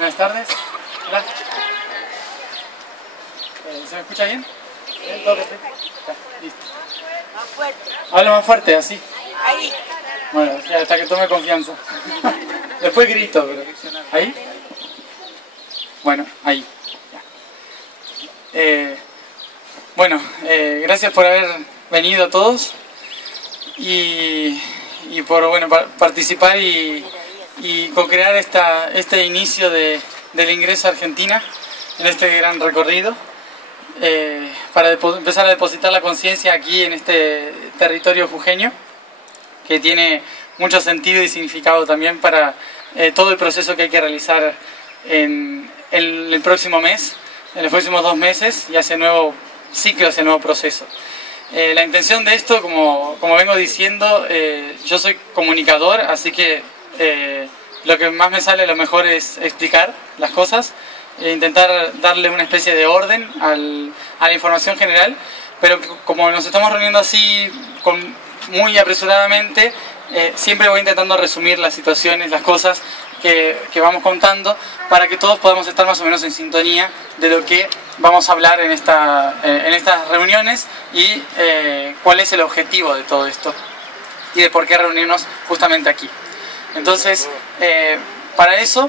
Buenas tardes. Hola. ¿Se me escucha bien? ¿Bien? ¿Todo perfecto? Ya, listo. Más fuerte. Habla más fuerte, así. Ahí. Bueno, ya, hasta que tome confianza. Después grito, pero... ¿Ahí? Bueno, ahí. Ya. Gracias por haber venido a todos y por participar y co-crear este inicio del ingreso a Argentina en este gran recorrido para empezar a depositar la conciencia aquí en este territorio jujeño, que tiene mucho sentido y significado también para todo el proceso que hay que realizar en el próximo mes, en los próximos 2 meses, y hacia el nuevo ciclo, hacia el nuevo proceso. La intención de esto, como vengo diciendo, yo soy comunicador, así que lo que más me sale, lo mejor es explicar las cosas, intentar darle una especie de orden a la información general, pero como nos estamos reuniendo así muy apresuradamente, siempre voy intentando resumir las situaciones, las cosas que vamos contando, para que todos podamos estar más o menos en sintonía de lo que vamos a hablar en estas reuniones y cuál es el objetivo de todo esto y de por qué reunirnos justamente aquí. Entonces, para eso,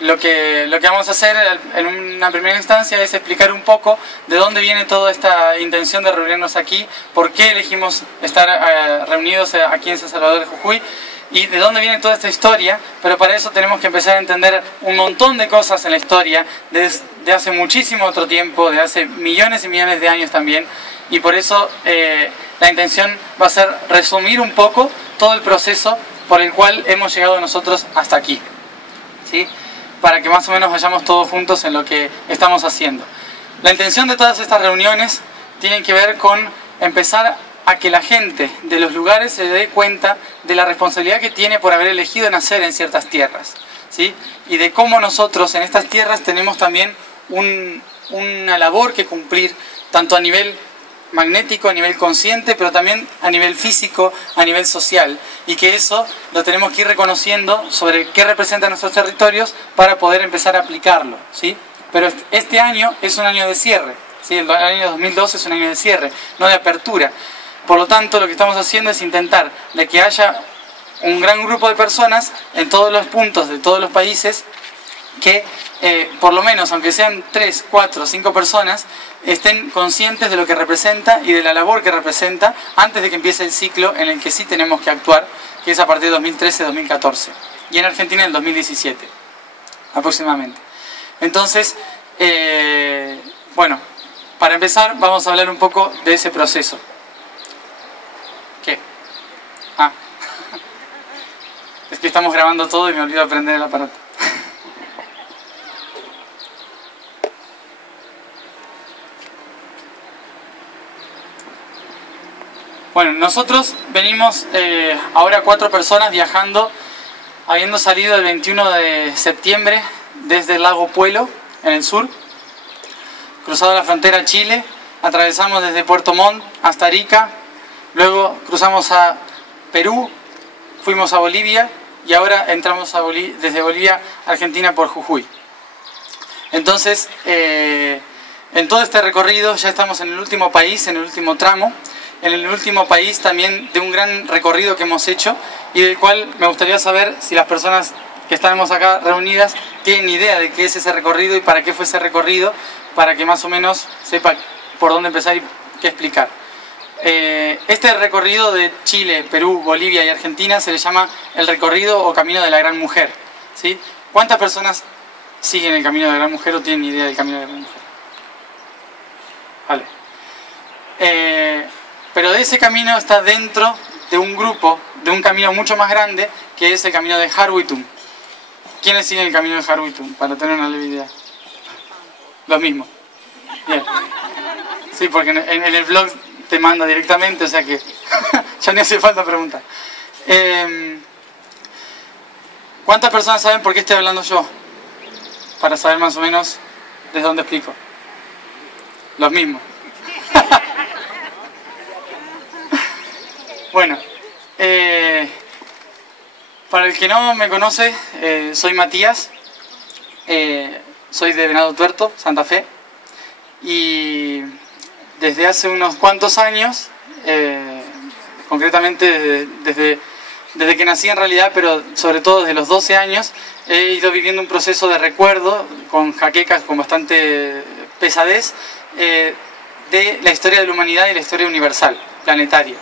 lo que vamos a hacer en una primera instancia es explicar un poco de dónde viene toda esta intención de reunirnos aquí, por qué elegimos estar reunidos aquí en San Salvador de Jujuy y de dónde viene toda esta historia. Pero para eso tenemos que empezar a entender un montón de cosas en la historia de hace muchísimo otro tiempo, de hace millones y millones de años también, y por eso la intención va a ser resumir un poco todo el proceso por el cual hemos llegado nosotros hasta aquí, ¿sí? Para que más o menos vayamos todos juntos en lo que estamos haciendo. La intención de todas estas reuniones tiene que ver con empezar a que la gente de los lugares se dé cuenta de la responsabilidad que tiene por haber elegido nacer en ciertas tierras, ¿sí? Y de cómo nosotros en estas tierras tenemos también una labor que cumplir, tanto a nivel magnético, a nivel consciente, pero también a nivel físico, a nivel social, y que eso lo tenemos que ir reconociendo sobre qué representan nuestros territorios para poder empezar a aplicarlo, ¿sí? Pero este año es un año de cierre, ¿sí? El año 2012 es un año de cierre, no de apertura. Por lo tanto, lo que estamos haciendo es intentar de que haya un gran grupo de personas en todos los puntos de todos los países que, por lo menos, aunque sean 3, 4, 5 personas, estén conscientes de lo que representa y de la labor que representa antes de que empiece el ciclo en el que sí tenemos que actuar, que es a partir de 2013-2014, y en Argentina en el 2017, aproximadamente. Entonces, para empezar vamos a hablar un poco de ese proceso. ¿Qué? Es que estamos grabando todo y me olvido prender el aparato. Bueno, nosotros venimos ahora 4 personas viajando, habiendo salido el 21 de septiembre desde el lago Puelo, en el sur, cruzado la frontera a Chile, atravesamos desde Puerto Montt hasta Arica, luego cruzamos a Perú, fuimos a Bolivia y ahora entramos desde Bolivia a Argentina por Jujuy. Entonces, en todo este recorrido ya estamos en el último país, en el último tramo, en el último país también de un gran recorrido que hemos hecho y del cual me gustaría saber si las personas que estamos acá reunidas tienen idea de qué es ese recorrido y para qué fue ese recorrido, para que más o menos sepa por dónde empezar y qué explicar. Este recorrido de Chile, Perú, Bolivia y Argentina se le llama el recorrido o camino de la gran mujer, ¿sí? ¿Cuántas personas siguen el camino de la gran mujer o tienen idea del camino de la gran mujer? Vale. Pero de ese camino está dentro de un grupo, de un camino mucho más grande, que es el camino de Harwittum. ¿Quiénes siguen el camino de Harwittum? Para tener una leve idea. Los mismos. Bien. Sí, porque en el blog te manda directamente, o sea que ya no hace falta preguntar. ¿Cuántas personas saben por qué estoy hablando yo? Para saber más o menos desde dónde explico. Los mismos. Bueno, Para el que no me conoce, soy Matías, soy de Venado Tuerto, Santa Fe, y desde hace unos cuantos años, concretamente desde que nací en realidad, pero sobre todo desde los 12 años, he ido viviendo un proceso de recuerdo con jaquecas, con bastante pesadez, de la historia de la humanidad y la historia universal, planetaria.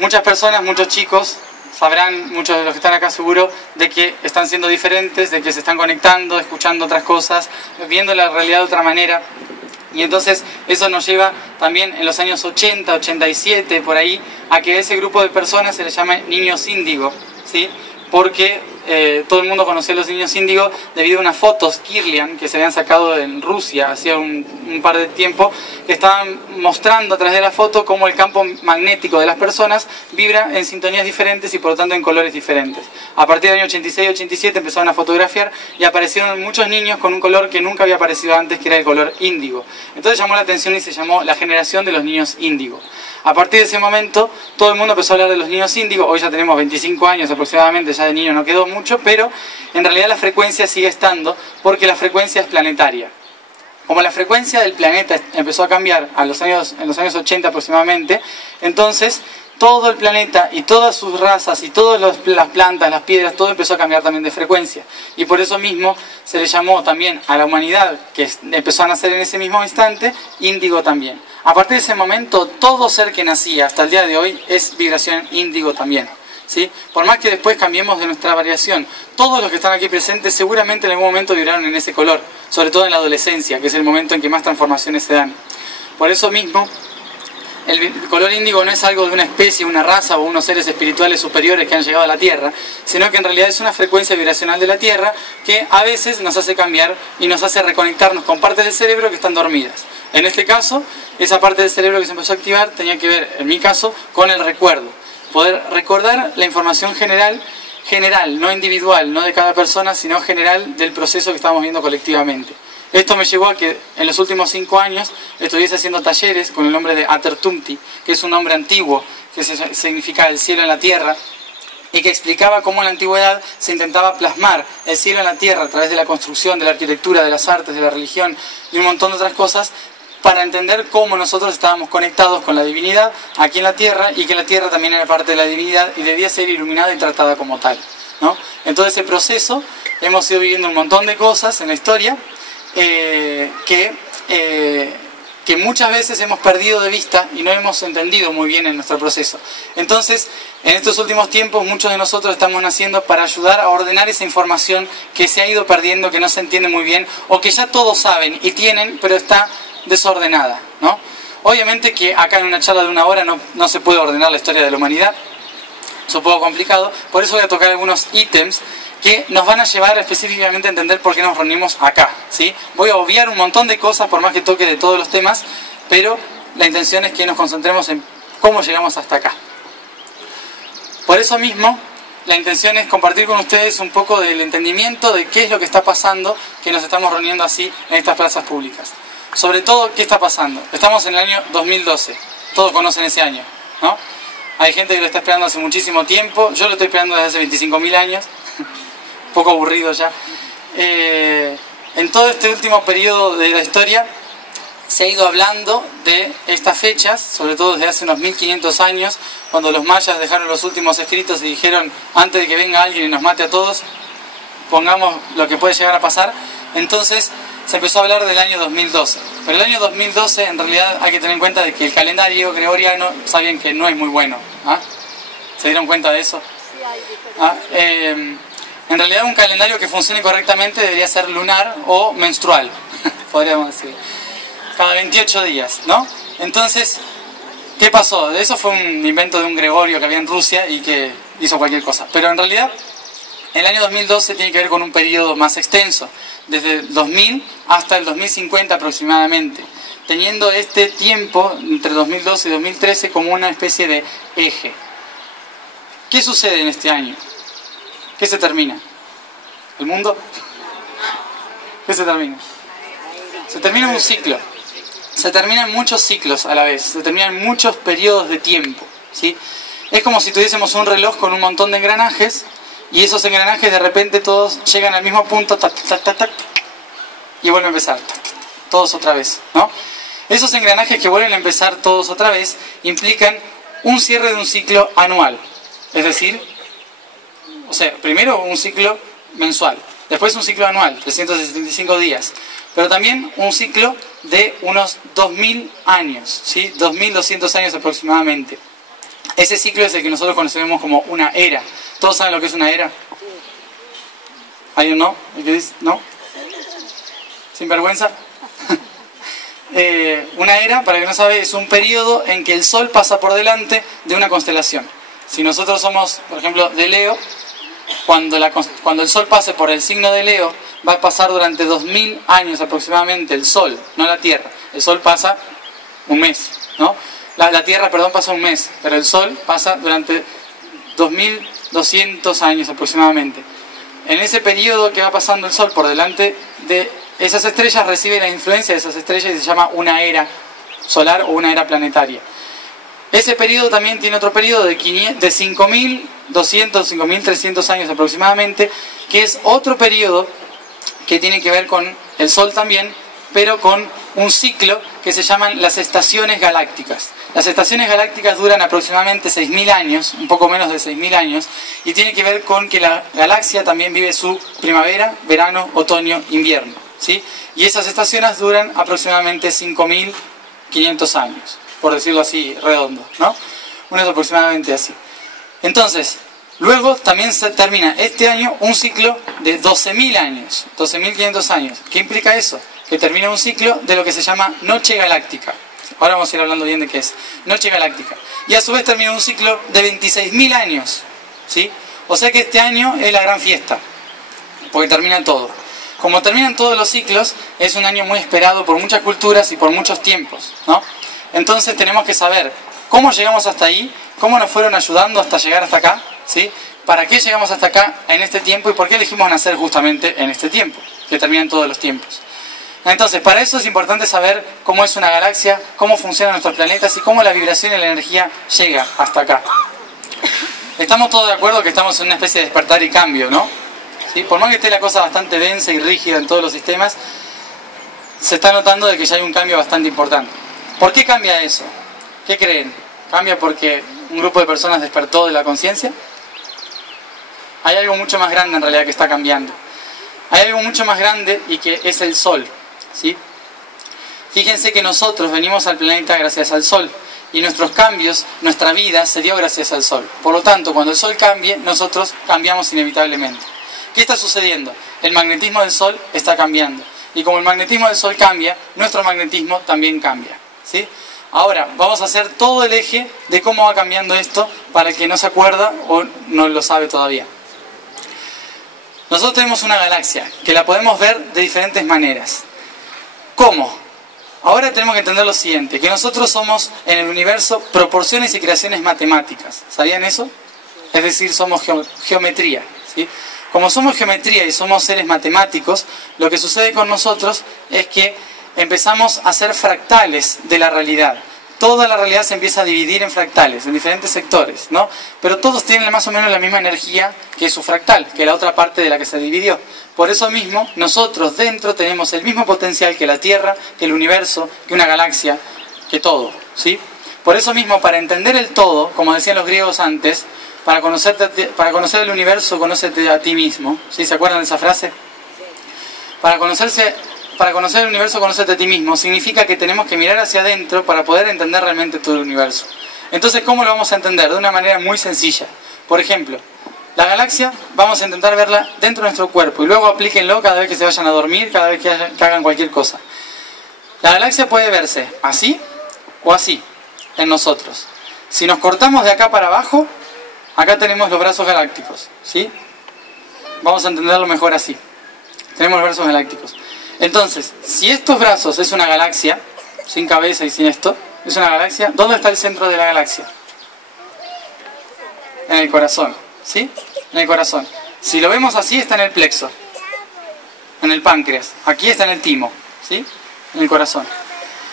Muchas personas, muchos chicos, sabrán, muchos de los que están acá seguro, de que están siendo diferentes, de que se están conectando, escuchando otras cosas, viendo la realidad de otra manera. Y entonces eso nos lleva también en los años 80, 87, por ahí, a que a ese grupo de personas se les llama niños índigo, ¿sí? Porque todo el mundo conocía a los niños índigo debido a unas fotos Kirlian que se habían sacado en Rusia hacía un par de tiempo, que estaban mostrando a través de la foto cómo el campo magnético de las personas vibra en sintonías diferentes y por lo tanto en colores diferentes. A partir del año 86-87 empezaron a fotografiar y aparecieron muchos niños con un color que nunca había aparecido antes, que era el color índigo. Entonces llamó la atención y se llamó la generación de los niños índigo. A partir de ese momento todo el mundo empezó a hablar de los niños índigo. Hoy ya tenemos 25 años aproximadamente, ya de niño no quedó mucho, pero en realidad la frecuencia sigue estando porque la frecuencia es planetaria. Como la frecuencia del planeta empezó a cambiar en los años 80 aproximadamente, entonces todo el planeta y todas sus razas y todas las plantas, las piedras, todo empezó a cambiar también de frecuencia. Y por eso mismo se le llamó también a la humanidad, que empezó a nacer en ese mismo instante, índigo también. A partir de ese momento, todo ser que nacía hasta el día de hoy es vibración índigo también, ¿sí? Por más que después cambiemos de nuestra variación, todos los que están aquí presentes seguramente en algún momento vibraron en ese color, sobre todo en la adolescencia, que es el momento en que más transformaciones se dan. Por eso mismo, el color índigo no es algo de una especie, una raza o unos seres espirituales superiores que han llegado a la Tierra, sino que en realidad es una frecuencia vibracional de la Tierra que a veces nos hace cambiar y nos hace reconectarnos con partes del cerebro que están dormidas. En este caso, esa parte del cerebro que se empezó a activar tenía que ver, en mi caso, con el recuerdo. Poder recordar la información general, no individual, no de cada persona, sino general del proceso que estamos viendo colectivamente. Esto me llevó a que en los últimos 5 años estuviese haciendo talleres con el nombre de Atertumti, que es un nombre antiguo que significa el cielo en la tierra, y que explicaba cómo en la antigüedad se intentaba plasmar el cielo en la tierra a través de la construcción, de la arquitectura, de las artes, de la religión y un montón de otras cosas, para entender cómo nosotros estábamos conectados con la divinidad aquí en la tierra y que la tierra también era parte de la divinidad y debía ser iluminada y tratada como tal, ¿no? En todo ese proceso hemos ido viviendo un montón de cosas en la historia que muchas veces hemos perdido de vista y no hemos entendido muy bien en nuestro proceso. Entonces, en estos últimos tiempos, muchos de nosotros estamos naciendo para ayudar a ordenar esa información que se ha ido perdiendo, que no se entiende muy bien, o que ya todos saben y tienen, pero está desordenada, ¿no? Obviamente que acá en una charla de 1 hora no se puede ordenar la historia de la humanidad, es un poco complicado, por eso voy a tocar algunos ítems que nos van a llevar específicamente a entender por qué nos reunimos acá, ¿sí? Voy a obviar un montón de cosas por más que toque de todos los temas, pero la intención es que nos concentremos en cómo llegamos hasta acá. Por eso mismo, la intención es compartir con ustedes un poco del entendimiento de qué es lo que está pasando, que nos estamos reuniendo así en estas plazas públicas. Sobre todo, ¿qué está pasando? Estamos en el año 2012, todos conocen ese año, ¿no? Hay gente que lo está esperando hace muchísimo tiempo, yo lo estoy esperando desde hace 25.000 años, un poco aburrido ya. En todo este último periodo de la historia se ha ido hablando de estas fechas, sobre todo desde hace unos 1500 años, cuando los mayas dejaron los últimos escritos y dijeron, antes de que venga alguien y nos mate a todos, pongamos lo que puede llegar a pasar. Entonces se empezó a hablar del año 2012. Pero el año 2012 en realidad hay que tener en cuenta de que el calendario gregoriano, saben que no es muy bueno. ¿Ah? ¿Se dieron cuenta de eso? Sí, hay diferencia. En realidad un calendario que funcione correctamente debería ser lunar o menstrual, podríamos decir. Cada 28 días, ¿no? Entonces, ¿qué pasó? Eso fue un invento de un Gregorio que había en Rusia y que hizo cualquier cosa. Pero en realidad el año 2012 tiene que ver con un periodo más extenso, desde el 2000 hasta el 2050 aproximadamente, teniendo este tiempo entre 2012 y 2013 como una especie de eje. ¿Qué sucede en este año? ¿Qué se termina? ¿El mundo? ¿Qué se termina? Se termina un ciclo. Se terminan muchos ciclos a la vez, se terminan muchos periodos de tiempo, ¿sí? Es como si tuviésemos un reloj con un montón de engranajes y esos engranajes de repente todos llegan al mismo punto, tac, tac, tac, tac, y vuelven a empezar, tac, todos otra vez, ¿no? Esos engranajes que vuelven a empezar todos otra vez implican un cierre de un ciclo anual, es decir, o sea, primero un ciclo mensual, después un ciclo anual, 365 días, pero también un ciclo de unos 2000 años, ¿sí? 2200 años aproximadamente. Ese ciclo es el que nosotros conocemos como una era. ¿Todos saben lo que es una era? ¿Hay un no? ¿El que dice no? ¿Sin vergüenza? Una era, para el que no sabe, es un periodo en que el Sol pasa por delante de una constelación. Si nosotros somos, por ejemplo, de Leo, cuando el Sol pase por el signo de Leo, va a pasar durante 2000 años aproximadamente el Sol, no la Tierra. El Sol pasa un mes, ¿no? La Tierra, perdón, pasa un mes, pero el Sol pasa durante 2200 años aproximadamente. En ese periodo que va pasando el Sol por delante de esas estrellas, recibe la influencia de esas estrellas y se llama una era solar o una era planetaria. Ese periodo también tiene otro periodo de 5200, 5300 años aproximadamente, que es otro periodo que tiene que ver con el Sol también, pero con un ciclo que se llaman las estaciones galácticas. Las estaciones galácticas duran aproximadamente 6000 años, un poco menos de 6000 años, y tiene que ver con que la galaxia también vive su primavera, verano, otoño, invierno, ¿sí? Y esas estaciones duran aproximadamente 5500 años, por decirlo así, redondo, ¿no? Uno aproximadamente así. Entonces, luego también se termina este año un ciclo de 12.000 años, 12.500 años. ¿Qué implica eso? Que termina un ciclo de lo que se llama noche galáctica. Ahora vamos a ir hablando bien de qué es. Noche galáctica. Y a su vez termina un ciclo de 26.000 años, ¿sí? O sea que este año es la gran fiesta, porque termina todo. Como terminan todos los ciclos, es un año muy esperado por muchas culturas y por muchos tiempos, ¿no? Entonces tenemos que saber cómo llegamos hasta ahí, cómo nos fueron ayudando hasta llegar hasta acá, ¿sí? ¿Para qué llegamos hasta acá en este tiempo y por qué elegimos nacer justamente en este tiempo, que terminan todos los tiempos? Entonces, para eso es importante saber cómo es una galaxia, cómo funcionan nuestros planetas y cómo la vibración y la energía llega hasta acá. Estamos todos de acuerdo que estamos en una especie de despertar y cambio, ¿no? ¿Sí? Por más que esté la cosa bastante densa y rígida en todos los sistemas, se está notando de que ya hay un cambio bastante importante. ¿Por qué cambia eso? ¿Qué creen? ¿Cambia porque un grupo de personas despertó de la conciencia? Hay algo mucho más grande en realidad que está cambiando. Hay algo mucho más grande y que es el Sol, ¿sí? Fíjense que nosotros venimos al planeta gracias al Sol y nuestros cambios, nuestra vida se dio gracias al Sol. Por lo tanto, cuando el Sol cambie, nosotros cambiamos inevitablemente. ¿Qué está sucediendo? El magnetismo del Sol está cambiando. Y como el magnetismo del Sol cambia, nuestro magnetismo también cambia, ¿sí? Ahora, vamos a hacer todo el eje de cómo va cambiando esto para el que no se acuerda o no lo sabe todavía. Nosotros tenemos una galaxia que la podemos ver de diferentes maneras. ¿Cómo? Ahora tenemos que entender lo siguiente, que nosotros somos en el universo proporciones y creaciones matemáticas. ¿Sabían eso? Es decir, somos geometría, ¿sí? Como somos geometría y somos seres matemáticos, lo que sucede con nosotros es que empezamos a hacer fractales de la realidad. Toda la realidad se empieza a dividir en fractales, en diferentes sectores, ¿no? Pero todos tienen más o menos la misma energía que su fractal, que la otra parte de la que se dividió. Por eso mismo, nosotros dentro tenemos el mismo potencial que la Tierra, que el universo, que una galaxia, que todo, ¿sí? Por eso mismo, para entender el todo, como decían los griegos antes, para conocer el universo, conócete a ti mismo, ¿sí? ¿Se acuerdan de esa frase? Para conocer el universo, conócete a ti mismo, significa que tenemos que mirar hacia adentro para poder entender realmente todo el universo. Entonces, ¿cómo lo vamos a entender? De una manera muy sencilla. Por ejemplo, la galaxia vamos a intentar verla dentro de nuestro cuerpo y luego aplíquenlo cada vez que se vayan a dormir, cada vez que hagan cualquier cosa. La galaxia puede verse así o así en nosotros. Si nos cortamos de acá para abajo, acá tenemos los brazos galácticos, ¿sí? Vamos a entenderlo mejor así. Tenemos los brazos galácticos. Entonces, si estos brazos es una galaxia, sin cabeza y sin esto, es una galaxia, ¿dónde está el centro de la galaxia? En el corazón, ¿sí? En el corazón. Si lo vemos así, está en el plexo, en el páncreas. Aquí está en el timo, ¿sí? En el corazón.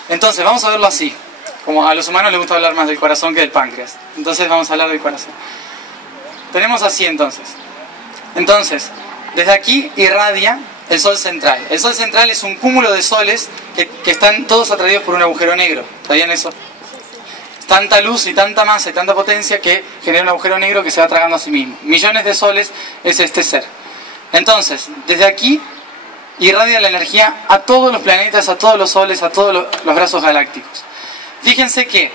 Entonces, vamos a verlo así. Como a los humanos les gusta hablar más del corazón que del páncreas. Entonces, vamos a hablar del corazón. Tenemos así entonces. Entonces, desde aquí irradia el Sol central. El Sol central es un cúmulo de soles que están todos atraídos por un agujero negro. ¿Sabían eso? Tanta luz y tanta masa y tanta potencia que genera un agujero negro que se va tragando a sí mismo. Millones de soles es este ser. Entonces, desde aquí irradia la energía a todos los planetas, a todos los soles, a todos los brazos galácticos. Fíjense que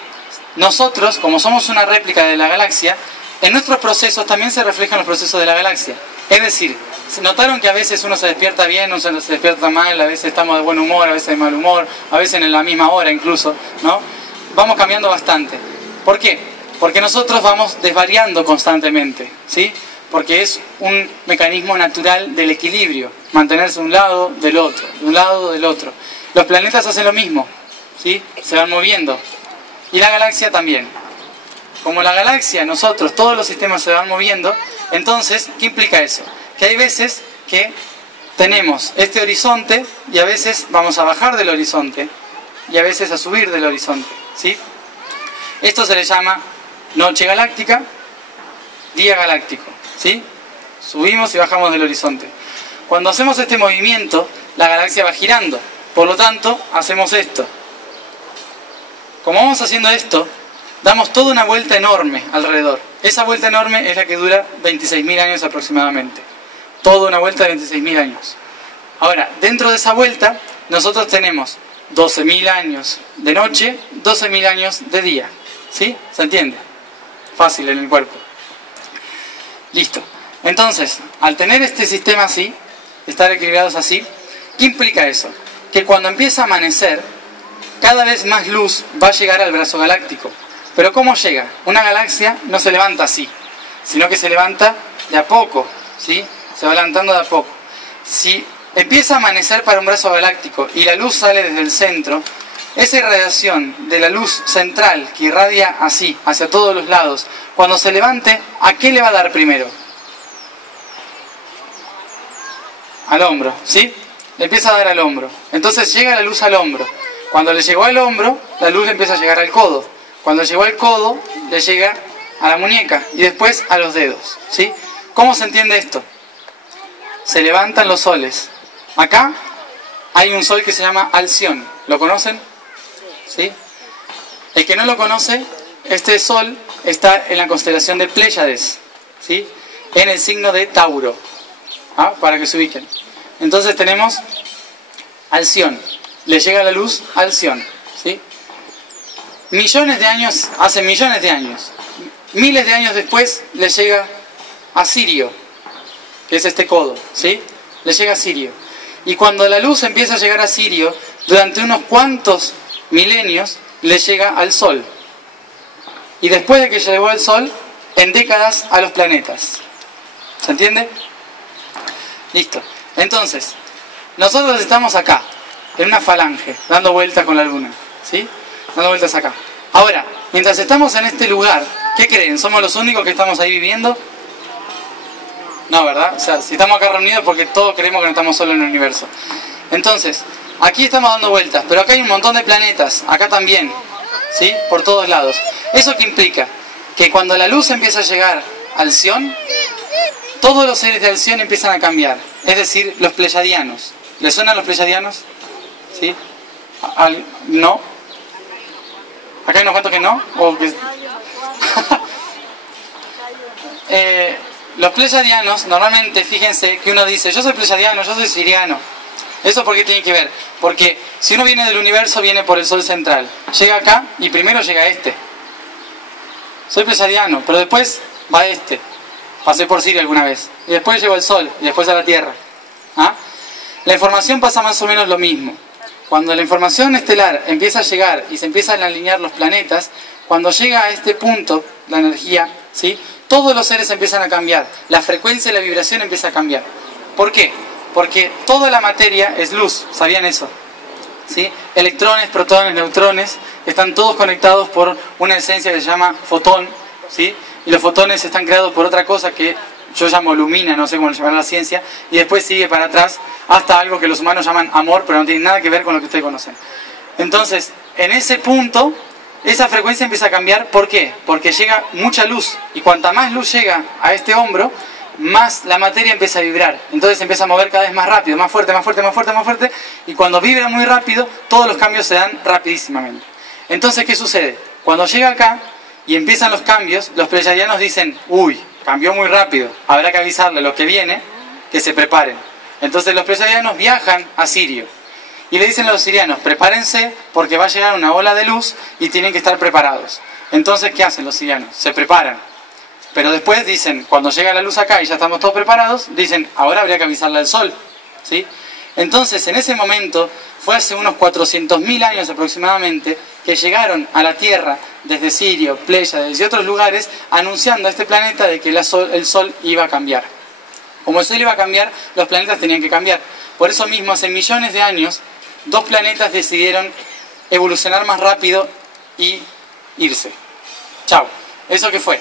nosotros, como somos una réplica de la galaxia, en nuestros procesos también se reflejan los procesos de la galaxia. Es decir, notaron que a veces uno se despierta bien, uno se despierta mal, a veces estamos de buen humor, a veces de mal humor, a veces en la misma hora incluso, ¿no? Vamos cambiando bastante. ¿Por qué? Porque nosotros vamos desvariando constantemente, ¿sí? Porque es un mecanismo natural del equilibrio, mantenerse de un lado, del otro, de un lado, del otro. Los planetas hacen lo mismo, ¿sí? Se van moviendo. Y la galaxia también. Como la galaxia, nosotros, todos los sistemas se van moviendo, entonces, ¿qué implica eso? Que hay veces que tenemos este horizonte y a veces vamos a bajar del horizonte y a veces a subir del horizonte, ¿sí? Esto se le llama noche galáctica, día galáctico, ¿sí? Subimos y bajamos del horizonte. Cuando hacemos este movimiento, la galaxia va girando, por lo tanto, hacemos esto. Como vamos haciendo esto, damos toda una vuelta enorme alrededor. Esa vuelta enorme es la que dura 26.000 años aproximadamente. Toda una vuelta de 26.000 años. Ahora, dentro de esa vuelta, nosotros tenemos 12.000 años de noche, 12.000 años de día. ¿Sí? ¿Se entiende? Fácil en el cuerpo. Listo. Entonces, al tener este sistema así, estar equilibrados así, ¿qué implica eso? Que cuando empieza a amanecer, cada vez más luz va a llegar al brazo galáctico. Pero ¿cómo llega? Una galaxia no se levanta así, sino que se levanta de a poco, ¿sí? Se va levantando de a poco. Si empieza a amanecer para un brazo galáctico y la luz sale desde el centro, esa irradiación de la luz central que irradia así, hacia todos los lados, cuando se levante, ¿a qué le va a dar primero? Al hombro, ¿sí? Le empieza a dar al hombro. Entonces llega la luz al hombro. Cuando le llegó al hombro, la luz le empieza a llegar al codo. Cuando llegó al codo, le llega a la muñeca y después a los dedos, ¿sí? ¿Cómo se entiende esto? Se levantan los soles. Acá hay un sol que se llama Alción. ¿Lo conocen? ¿Sí? El que no lo conoce, este sol está en la constelación de Pléyades, ¿sí? En el signo de Tauro, ¿ah? Para que se ubiquen. Entonces tenemos Alción. Le llega la luz a Alción, ¿sí? Millones de años, hace millones de años, miles de años después, le llega a Sirio, que es este codo, ¿sí? Le llega a Sirio. Y cuando la luz empieza a llegar a Sirio, durante unos cuantos milenios, le llega al Sol. Y después de que llegó al Sol, en décadas a los planetas. ¿Se entiende? Listo. Entonces, nosotros estamos acá, en una falange, dando vueltas con la luna, ¿sí? Dando vueltas acá. Ahora, mientras estamos en este lugar, ¿qué creen? ¿Somos los únicos que estamos ahí viviendo? No, ¿verdad? O sea, si estamos acá reunidos porque todos creemos que no estamos solos en el universo. Entonces, aquí estamos dando vueltas, pero acá hay un montón de planetas, acá también, ¿sí? Por todos lados. ¿Eso qué implica? Que cuando la luz empieza a llegar al Alción, todos los seres de Alción empiezan a cambiar. Es decir, los pleyadianos. ¿Les suenan los pleyadianos? ¿Sí? ¿No? ¿Acá hay unos cuantos que no? ¿O que... los pleyadianos, normalmente, fíjense que uno dice, yo soy pleyadiano, yo soy siriano. ¿Eso por qué tiene que ver? Porque si uno viene del universo, viene por el Sol central. Llega acá y primero llega este. Soy pleyadiano, pero después va este. Pasé por Siria alguna vez. Y después llegó el Sol, y después a la Tierra. ¿Ah? La información pasa más o menos lo mismo. Cuando la información estelar empieza a llegar y se empiezan a alinear los planetas, cuando llega a este punto, la energía, ¿sí? Todos los seres empiezan a cambiar. La frecuencia y la vibración empieza a cambiar. ¿Por qué? Porque toda la materia es luz. ¿Sabían eso? ¿Sí? Electrones, protones, neutrones, están todos conectados por una esencia que se llama fotón, ¿sí? Y los fotones están creados por otra cosa que yo llamo lumina, no sé cómo llamará la ciencia, y después sigue para atrás hasta algo que los humanos llaman amor, pero no tiene nada que ver con lo que ustedes conocen. Entonces, en ese punto, esa frecuencia empieza a cambiar. ¿Por qué? Porque llega mucha luz, y cuanta más luz llega a este hombro, más la materia empieza a vibrar. Entonces empieza a mover cada vez más rápido, más fuerte, más fuerte, más fuerte, más fuerte. Y cuando vibra muy rápido, todos los cambios se dan rapidísimamente. Entonces, ¿qué sucede? Cuando llega acá y empiezan los cambios, los pleyadianos dicen, uy, cambió muy rápido, habrá que avisarle a los que viene que se preparen. Entonces los pleyadianos viajan a Sirio y le dicen a los sirianos, prepárense porque va a llegar una ola de luz y tienen que estar preparados. Entonces, ¿qué hacen los sirianos? Se preparan. Pero después dicen, cuando llega la luz acá y ya estamos todos preparados, dicen, ahora habría que avisarle al sol, ¿sí? Entonces, en ese momento, fue hace unos 400.000 años aproximadamente, que llegaron a la Tierra, desde Sirio, Pléyades y otros lugares, anunciando a este planeta de que el sol iba a cambiar. Como el sol iba a cambiar, los planetas tenían que cambiar. Por eso mismo, hace millones de años, dos planetas decidieron evolucionar más rápido y irse. Chao. ¿Eso qué fue?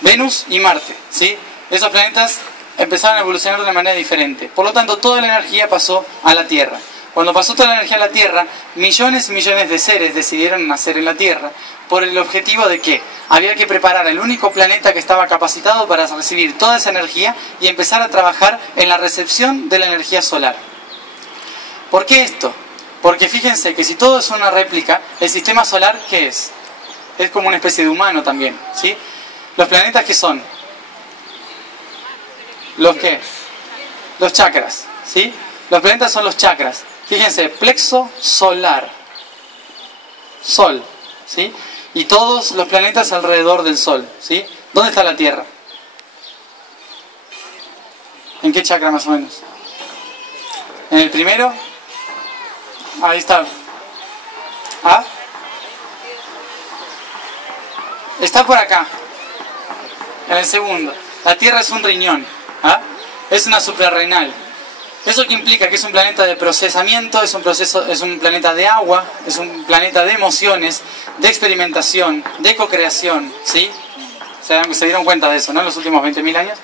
Venus y Marte, ¿sí? Esos planetas empezaron a evolucionar de una manera diferente. Por lo tanto, toda la energía pasó a la Tierra. Cuando pasó toda la energía a la Tierra, millones y millones de seres decidieron nacer en la Tierra por el objetivo de que había que preparar el único planeta que estaba capacitado para recibir toda esa energía y empezar a trabajar en la recepción de la energía solar. ¿Por qué esto? Porque fíjense que si todo es una réplica, el sistema solar, ¿qué es? Es como una especie de humano también, ¿sí? Los planetas, ¿qué son? ¿Los qué? Los chakras, ¿sí? Los planetas son los chakras. Fíjense, plexo solar, Sol, ¿sí? Y todos los planetas alrededor del Sol, ¿sí? ¿Dónde está la Tierra? ¿En qué chakra más o menos? ¿En el primero? Ahí está. ¿Ah? Está por acá. En el segundo. La Tierra es un riñón. ¿Ah? Es una suprarrenal. ¿Eso qué implica? Que es un planeta de procesamiento, es un planeta de agua, es un planeta de emociones, de experimentación, de co-creación, ¿sí? Se dieron cuenta de eso, ¿no? En los últimos 20.000 años.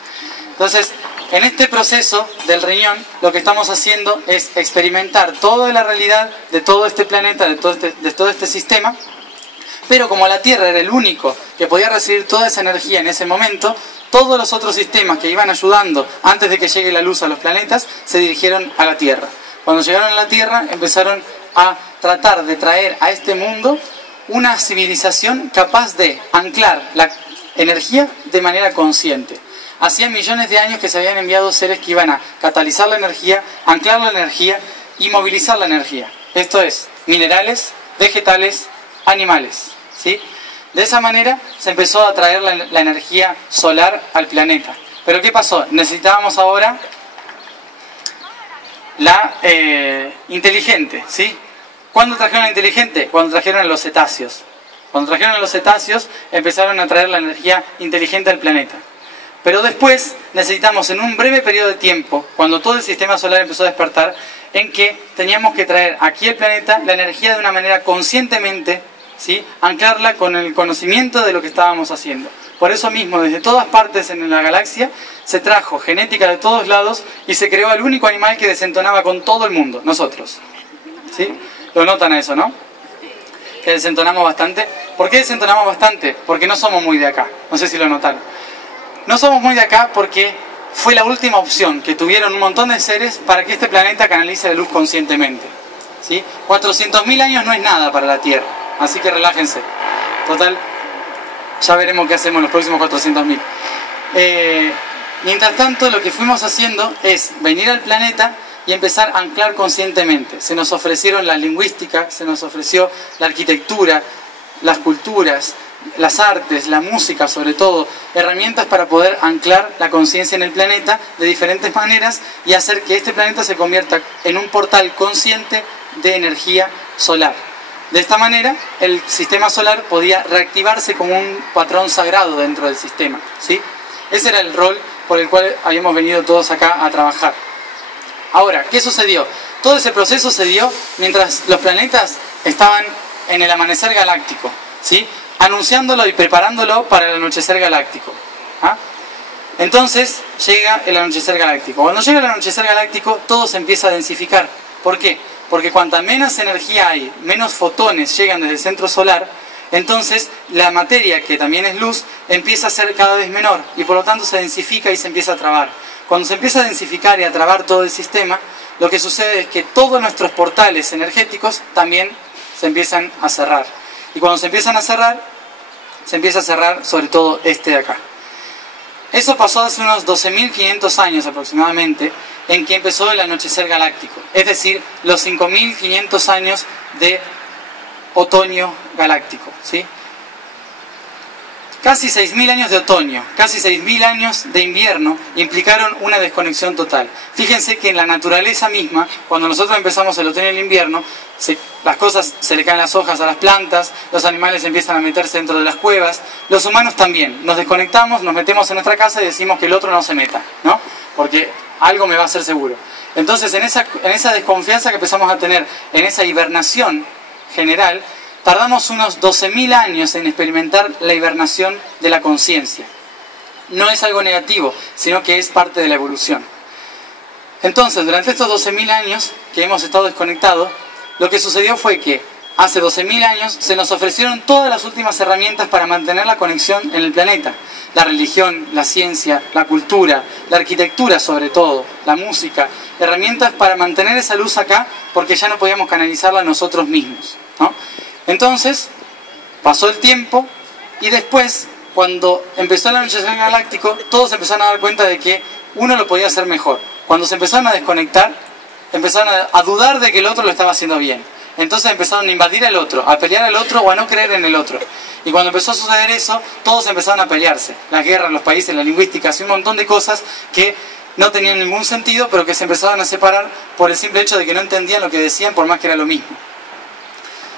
Entonces, en este proceso del riñón, lo que estamos haciendo es experimentar toda la realidad de todo este planeta, de todo este sistema. Pero como la Tierra era el único que podía recibir toda esa energía en ese momento, todos los otros sistemas que iban ayudando antes de que llegue la luz a los planetas se dirigieron a la Tierra. Cuando llegaron a la Tierra empezaron a tratar de traer a este mundo una civilización capaz de anclar la energía de manera consciente. Hacía millones de años que se habían enviado seres que iban a catalizar la energía, anclar la energía y movilizar la energía. Esto es, minerales, vegetales, animales, ¿sí? De esa manera se empezó a traer la energía solar al planeta. Pero ¿qué pasó? Necesitábamos ahora la inteligente, ¿sí? ¿Cuándo trajeron la inteligente? Cuando trajeron a los cetáceos. Cuando trajeron a los cetáceos empezaron a traer la energía inteligente al planeta. Pero después necesitamos en un breve periodo de tiempo, cuando todo el sistema solar empezó a despertar, en que teníamos que traer aquí al planeta la energía de una manera conscientemente, ¿sí? Anclarla con el conocimiento de lo que estábamos haciendo. Por eso mismo, desde todas partes en la galaxia, se trajo genética de todos lados y se creó el único animal que desentonaba con todo el mundo, nosotros. ¿Sí? Lo notan a eso, ¿no? Que desentonamos bastante. ¿Por qué desentonamos bastante? Porque no somos muy de acá. No sé si lo notaron. No somos muy de acá porque fue la última opción que tuvieron un montón de seres para que este planeta canalice la luz conscientemente. ¿Sí? 400.000 años no es nada para la Tierra. Así que relájense. Total, ya veremos qué hacemos en los próximos 400.000. Mientras tanto, lo que fuimos haciendo es venir al planeta y empezar a anclar conscientemente. Se nos ofrecieron la lingüística, se nos ofreció la arquitectura, las culturas, las artes, la música sobre todo, herramientas para poder anclar la conciencia en el planeta de diferentes maneras y hacer que este planeta se convierta en un portal consciente de energía solar. De esta manera, el sistema solar podía reactivarse como un patrón sagrado dentro del sistema, ¿sí? Ese era el rol por el cual habíamos venido todos acá a trabajar. Ahora, ¿qué sucedió? Todo ese proceso se dio mientras los planetas estaban en el amanecer galáctico, ¿sí? Anunciándolo y preparándolo para el anochecer galáctico. ¿Ah? Entonces llega el anochecer galáctico. Cuando llega el anochecer galáctico, todo se empieza a densificar. ¿Por qué? Porque cuanta menos energía hay, menos fotones llegan desde el centro solar, entonces la materia, que también es luz, empieza a ser cada vez menor y por lo tanto se densifica y se empieza a trabar. Cuando se empieza a densificar y a trabar todo el sistema, lo que sucede es que todos nuestros portales energéticos también se empiezan a cerrar. Y cuando se empiezan a cerrar, se empieza a cerrar sobre todo este de acá. Eso pasó hace unos 12.500 años aproximadamente, en que empezó el anochecer galáctico. Es decir, los 5.500 años de otoño galáctico, ¿sí? Casi 6.000 años de otoño, casi 6.000 años de invierno implicaron una desconexión total. Fíjense que en la naturaleza misma, cuando nosotros empezamos el otoño y el invierno, las cosas, se le caen las hojas a las plantas, los animales empiezan a meterse dentro de las cuevas, los humanos también. Nos desconectamos, nos metemos en nuestra casa y decimos que el otro no se meta, ¿no? Porque algo me va a hacer seguro. Entonces, en esa desconfianza que empezamos a tener, en esa hibernación general, tardamos unos 12.000 años en experimentar la hibernación de la conciencia. No es algo negativo, sino que es parte de la evolución. Entonces, durante estos 12.000 años que hemos estado desconectados, lo que sucedió fue que hace 12.000 años se nos ofrecieron todas las últimas herramientas para mantener la conexión en el planeta. La religión, la ciencia, la cultura, la arquitectura sobre todo, la música, herramientas para mantener esa luz acá porque ya no podíamos canalizarla nosotros mismos, ¿no? Entonces, pasó el tiempo y después, cuando empezó el anochecer galáctico, todos empezaron a dar cuenta de que uno lo podía hacer mejor. Cuando se empezaron a desconectar, empezaron a dudar de que el otro lo estaba haciendo bien. Entonces empezaron a invadir al otro, a pelear al otro o a no creer en el otro. Y cuando empezó a suceder eso, todos empezaron a pelearse. Las guerras, los países, la lingüística, así un montón de cosas que no tenían ningún sentido, pero que se empezaron a separar por el simple hecho de que no entendían lo que decían, por más que era lo mismo.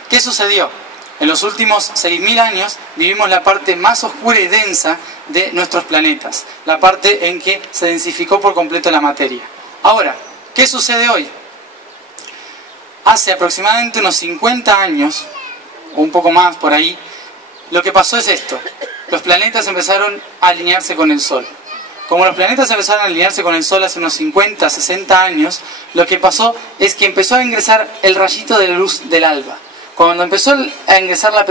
¿Qué sucedió? En los últimos 6.000 años vivimos la parte más oscura y densa de nuestros planetas, la parte en que se densificó por completo la materia. Ahora, ¿qué sucede hoy? Hace aproximadamente unos 50 años, o un poco más por ahí, lo que pasó es esto. Los planetas empezaron a alinearse con el Sol. Como los planetas empezaron a alinearse con el Sol hace unos 50, 60 años, lo que pasó es que empezó a ingresar el rayito de luz del alba. Cuando empezó a ingresar el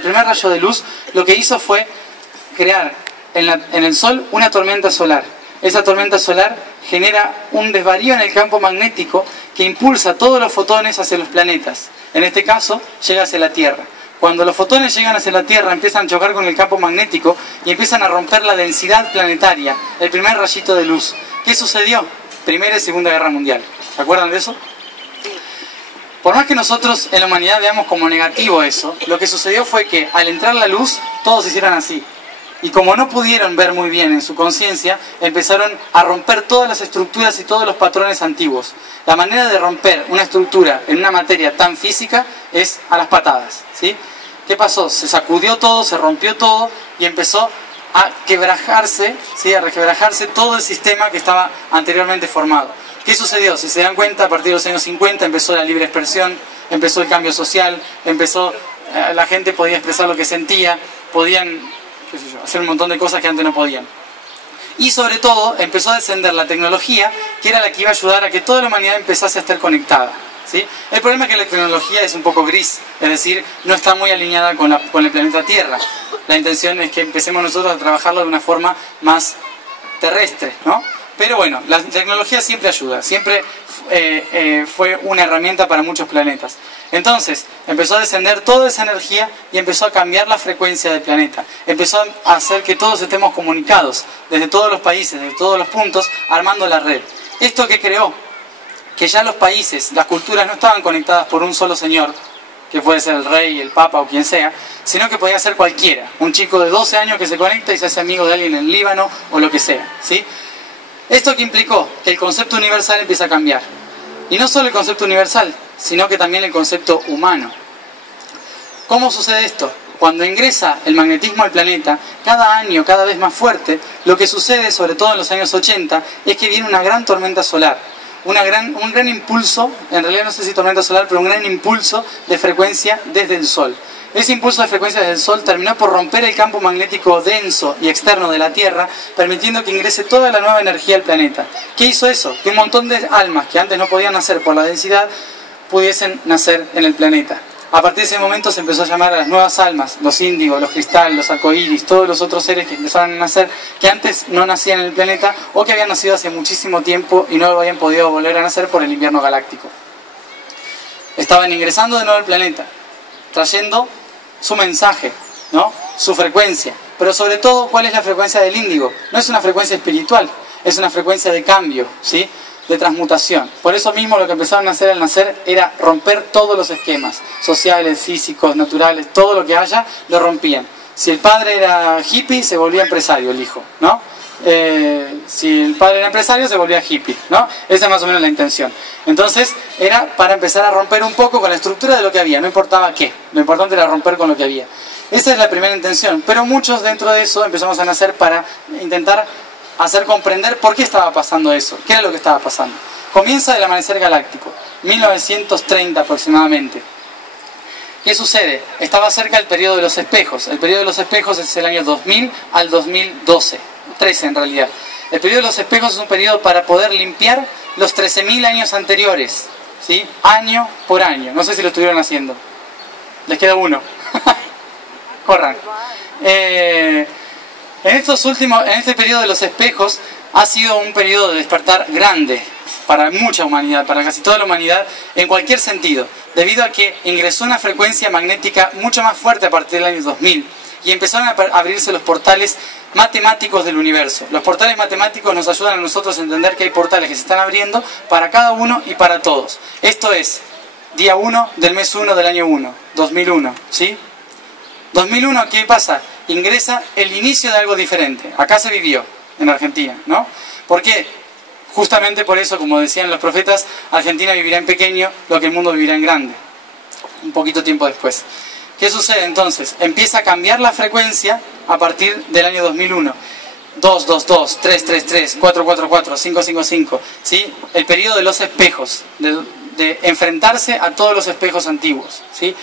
primer rayo de luz, lo que hizo fue crear en el Sol una tormenta solar. Esa tormenta solar genera un desvarío en el campo magnético que impulsa todos los fotones hacia los planetas. En este caso, llega hacia la Tierra. Cuando los fotones llegan hacia la Tierra, empiezan a chocar con el campo magnético y empiezan a romper la densidad planetaria, el primer rayito de luz. ¿Qué sucedió? Primera y Segunda Guerra Mundial. ¿Se acuerdan de eso? Por más que nosotros en la humanidad veamos como negativo eso, lo que sucedió fue que al entrar la luz, todos se hicieron así. Y como no pudieron ver muy bien en su conciencia, empezaron a romper todas las estructuras y todos los patrones antiguos. La manera de romper una estructura en una materia tan física es a las patadas, ¿sí? ¿Qué pasó? Se sacudió todo, se rompió todo y empezó a quebrajarse, ¿sí? A requebrajarse todo el sistema que estaba anteriormente formado. ¿Qué sucedió? Si se dan cuenta, a partir de los años 50 empezó la libre expresión, empezó el cambio social, la gente podía expresar lo que sentía, podían hacer un montón de cosas que antes no podían. Y sobre todo empezó a descender la tecnología, que era la que iba a ayudar a que toda la humanidad empezase a estar conectada, ¿sí? El problema es que la tecnología es un poco gris, es decir, no está muy alineada con el planeta Tierra. La intención es que empecemos nosotros a trabajarlo de una forma más terrestre, ¿no? Pero bueno, la tecnología siempre ayuda, siempre fue una herramienta para muchos planetas. Entonces, empezó a descender toda esa energía y empezó a cambiar la frecuencia del planeta. Empezó a hacer que todos estemos comunicados, desde todos los países, desde todos los puntos, armando la red. ¿Esto qué creó? Que ya los países, las culturas no estaban conectadas por un solo señor, que puede ser el rey, el papa o quien sea, sino que podía ser cualquiera. Un chico de 12 años que se conecta y se hace amigo de alguien en el Líbano o lo que sea, ¿sí? ¿Esto que implicó? Que el concepto universal empieza a cambiar. Y no solo el concepto universal, sino que también el concepto humano. ¿Cómo sucede esto? Cuando ingresa el magnetismo al planeta, cada año cada vez más fuerte, lo que sucede, sobre todo en los años 80, es que viene una gran tormenta solar. Un gran impulso, en realidad no sé si tormenta solar, pero un gran impulso de frecuencia desde el Sol. Ese impulso de frecuencia desde el Sol terminó por romper el campo magnético denso y externo de la Tierra, permitiendo que ingrese toda la nueva energía al planeta. ¿Qué hizo eso? Que un montón de almas que antes no podían nacer por la densidad, pudiesen nacer en el planeta. A partir de ese momento se empezó a llamar a las nuevas almas, los índigos, los cristal, los arcoíris, todos los otros seres que empezaron a nacer, que antes no nacían en el planeta o que habían nacido hace muchísimo tiempo y no habían podido volver a nacer por el invierno galáctico. Estaban ingresando de nuevo al planeta, trayendo su mensaje, ¿no? Su frecuencia. Pero sobre todo, ¿cuál es la frecuencia del índigo? No es una frecuencia espiritual, es una frecuencia de cambio, ¿sí? De transmutación. Por eso mismo lo que empezaron a hacer al nacer era romper todos los esquemas sociales, físicos, naturales, todo lo que haya, lo rompían. Si el padre era hippie, se volvía empresario el hijo, ¿no? Si el padre era empresario, se volvía hippie, ¿no? Esa es más o menos la intención. Entonces, era para empezar a romper un poco con la estructura de lo que había, no importaba qué, lo importante era romper con lo que había. Esa es la primera intención, pero muchos dentro de eso empezamos a nacer para intentar hacer comprender por qué estaba pasando eso, qué era lo que estaba pasando. Comienza el amanecer galáctico, 1930 aproximadamente. ¿Qué sucede? Estaba cerca el periodo de los espejos. El periodo de los espejos es el año 2000 al 2012, 13 en realidad. El periodo de los espejos es un periodo para poder limpiar los 13.000 años anteriores, ¿sí? Año por año. No sé si lo estuvieron haciendo. Les queda uno. Corran. En este periodo de los espejos ha sido un periodo de despertar grande para mucha humanidad, para casi toda la humanidad, en cualquier sentido, debido a que ingresó una frecuencia magnética mucho más fuerte a partir del año 2000 y empezaron a abrirse los portales matemáticos del universo. Los portales matemáticos nos ayudan a nosotros a entender que hay portales que se están abriendo para cada uno y para todos. Esto es, día 1 del mes 1 del año 1, 2001, ¿sí? 2001, ¿qué pasa? Ingresa el inicio de algo diferente. Acá se vivió, en Argentina, ¿no? ¿Por qué? Justamente por eso, como decían los profetas, Argentina vivirá en pequeño lo que el mundo vivirá en grande. Un poquito tiempo después. ¿Qué sucede entonces? Empieza a cambiar la frecuencia a partir del año 2001. 222, 333, 444, 555, ¿sí? El periodo de los espejos, de enfrentarse a todos los espejos antiguos, ¿sí?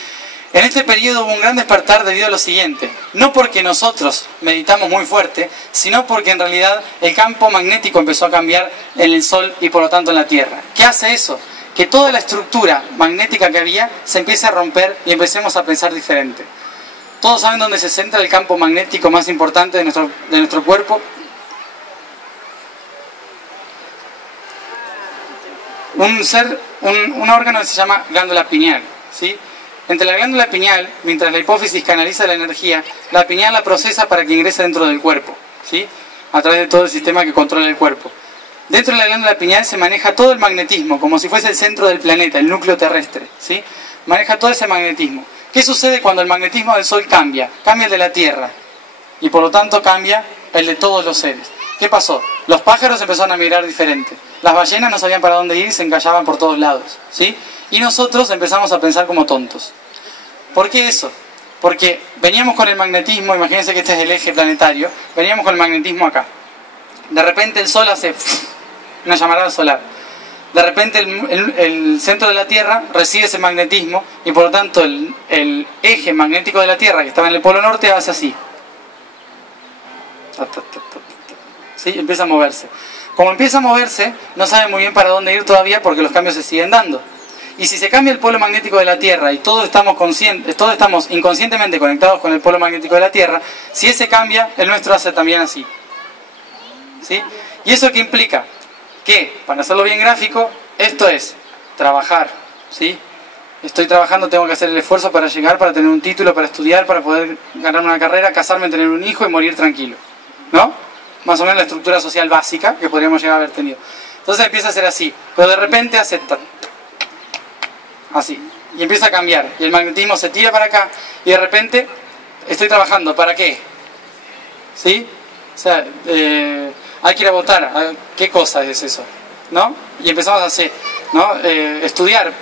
En este periodo hubo un gran despertar debido a lo siguiente, no porque nosotros meditamos muy fuerte, sino porque en realidad el campo magnético empezó a cambiar en el Sol y por lo tanto en la Tierra. ¿Qué hace eso? Que toda la estructura magnética que había se empiece a romper y empecemos a pensar diferente. ¿Todos saben dónde se centra el campo magnético más importante de nuestro cuerpo? Un órgano que se llama glándula pineal, ¿sí? Entre la glándula pineal, mientras la hipófisis canaliza la energía, la pineal la procesa para que ingrese dentro del cuerpo, ¿sí? A través de todo el sistema que controla el cuerpo. Dentro de la glándula pineal se maneja todo el magnetismo, como si fuese el centro del planeta, el núcleo terrestre, ¿sí? Maneja todo ese magnetismo. ¿Qué sucede cuando el magnetismo del Sol cambia? Cambia el de la Tierra, y por lo tanto cambia el de todos los seres. ¿Qué pasó? Los pájaros empezaron a migrar diferente. Las ballenas no sabían para dónde ir y se encallaban por todos lados, ¿sí? Y nosotros empezamos a pensar como tontos. ¿Por qué eso? Porque veníamos con el magnetismo, imagínense que este es el eje planetario, veníamos con el magnetismo acá. De repente el Sol hace una llamarada solar. De repente el centro de la Tierra recibe ese magnetismo y por lo tanto el eje magnético de la Tierra que estaba en el polo norte hace así. ¿Sí? Empieza a moverse. Como empieza a moverse, no sabe muy bien para dónde ir todavía porque los cambios se siguen dando. Y si se cambia el polo magnético de la Tierra y todos estamos inconscientemente conectados con el polo magnético de la Tierra, si ese cambia, el nuestro hace también así. ¿Sí? ¿Y eso qué implica? Que, para hacerlo bien gráfico, esto es trabajar, ¿sí? Estoy trabajando, tengo que hacer el esfuerzo para llegar, para tener un título, para estudiar, para poder ganar una carrera, casarme, tener un hijo y morir tranquilo, ¿no? Más o menos la estructura social básica que podríamos llegar a haber tenido. Entonces empieza a ser así, pero de repente hace así, y empieza a cambiar, y el magnetismo se tira para acá, y de repente estoy trabajando, ¿para qué? ¿Sí? O sea, hay que ir a votar, ¿qué cosa es eso? ¿No? Y empezamos a hacer, ¿no? Estudiar,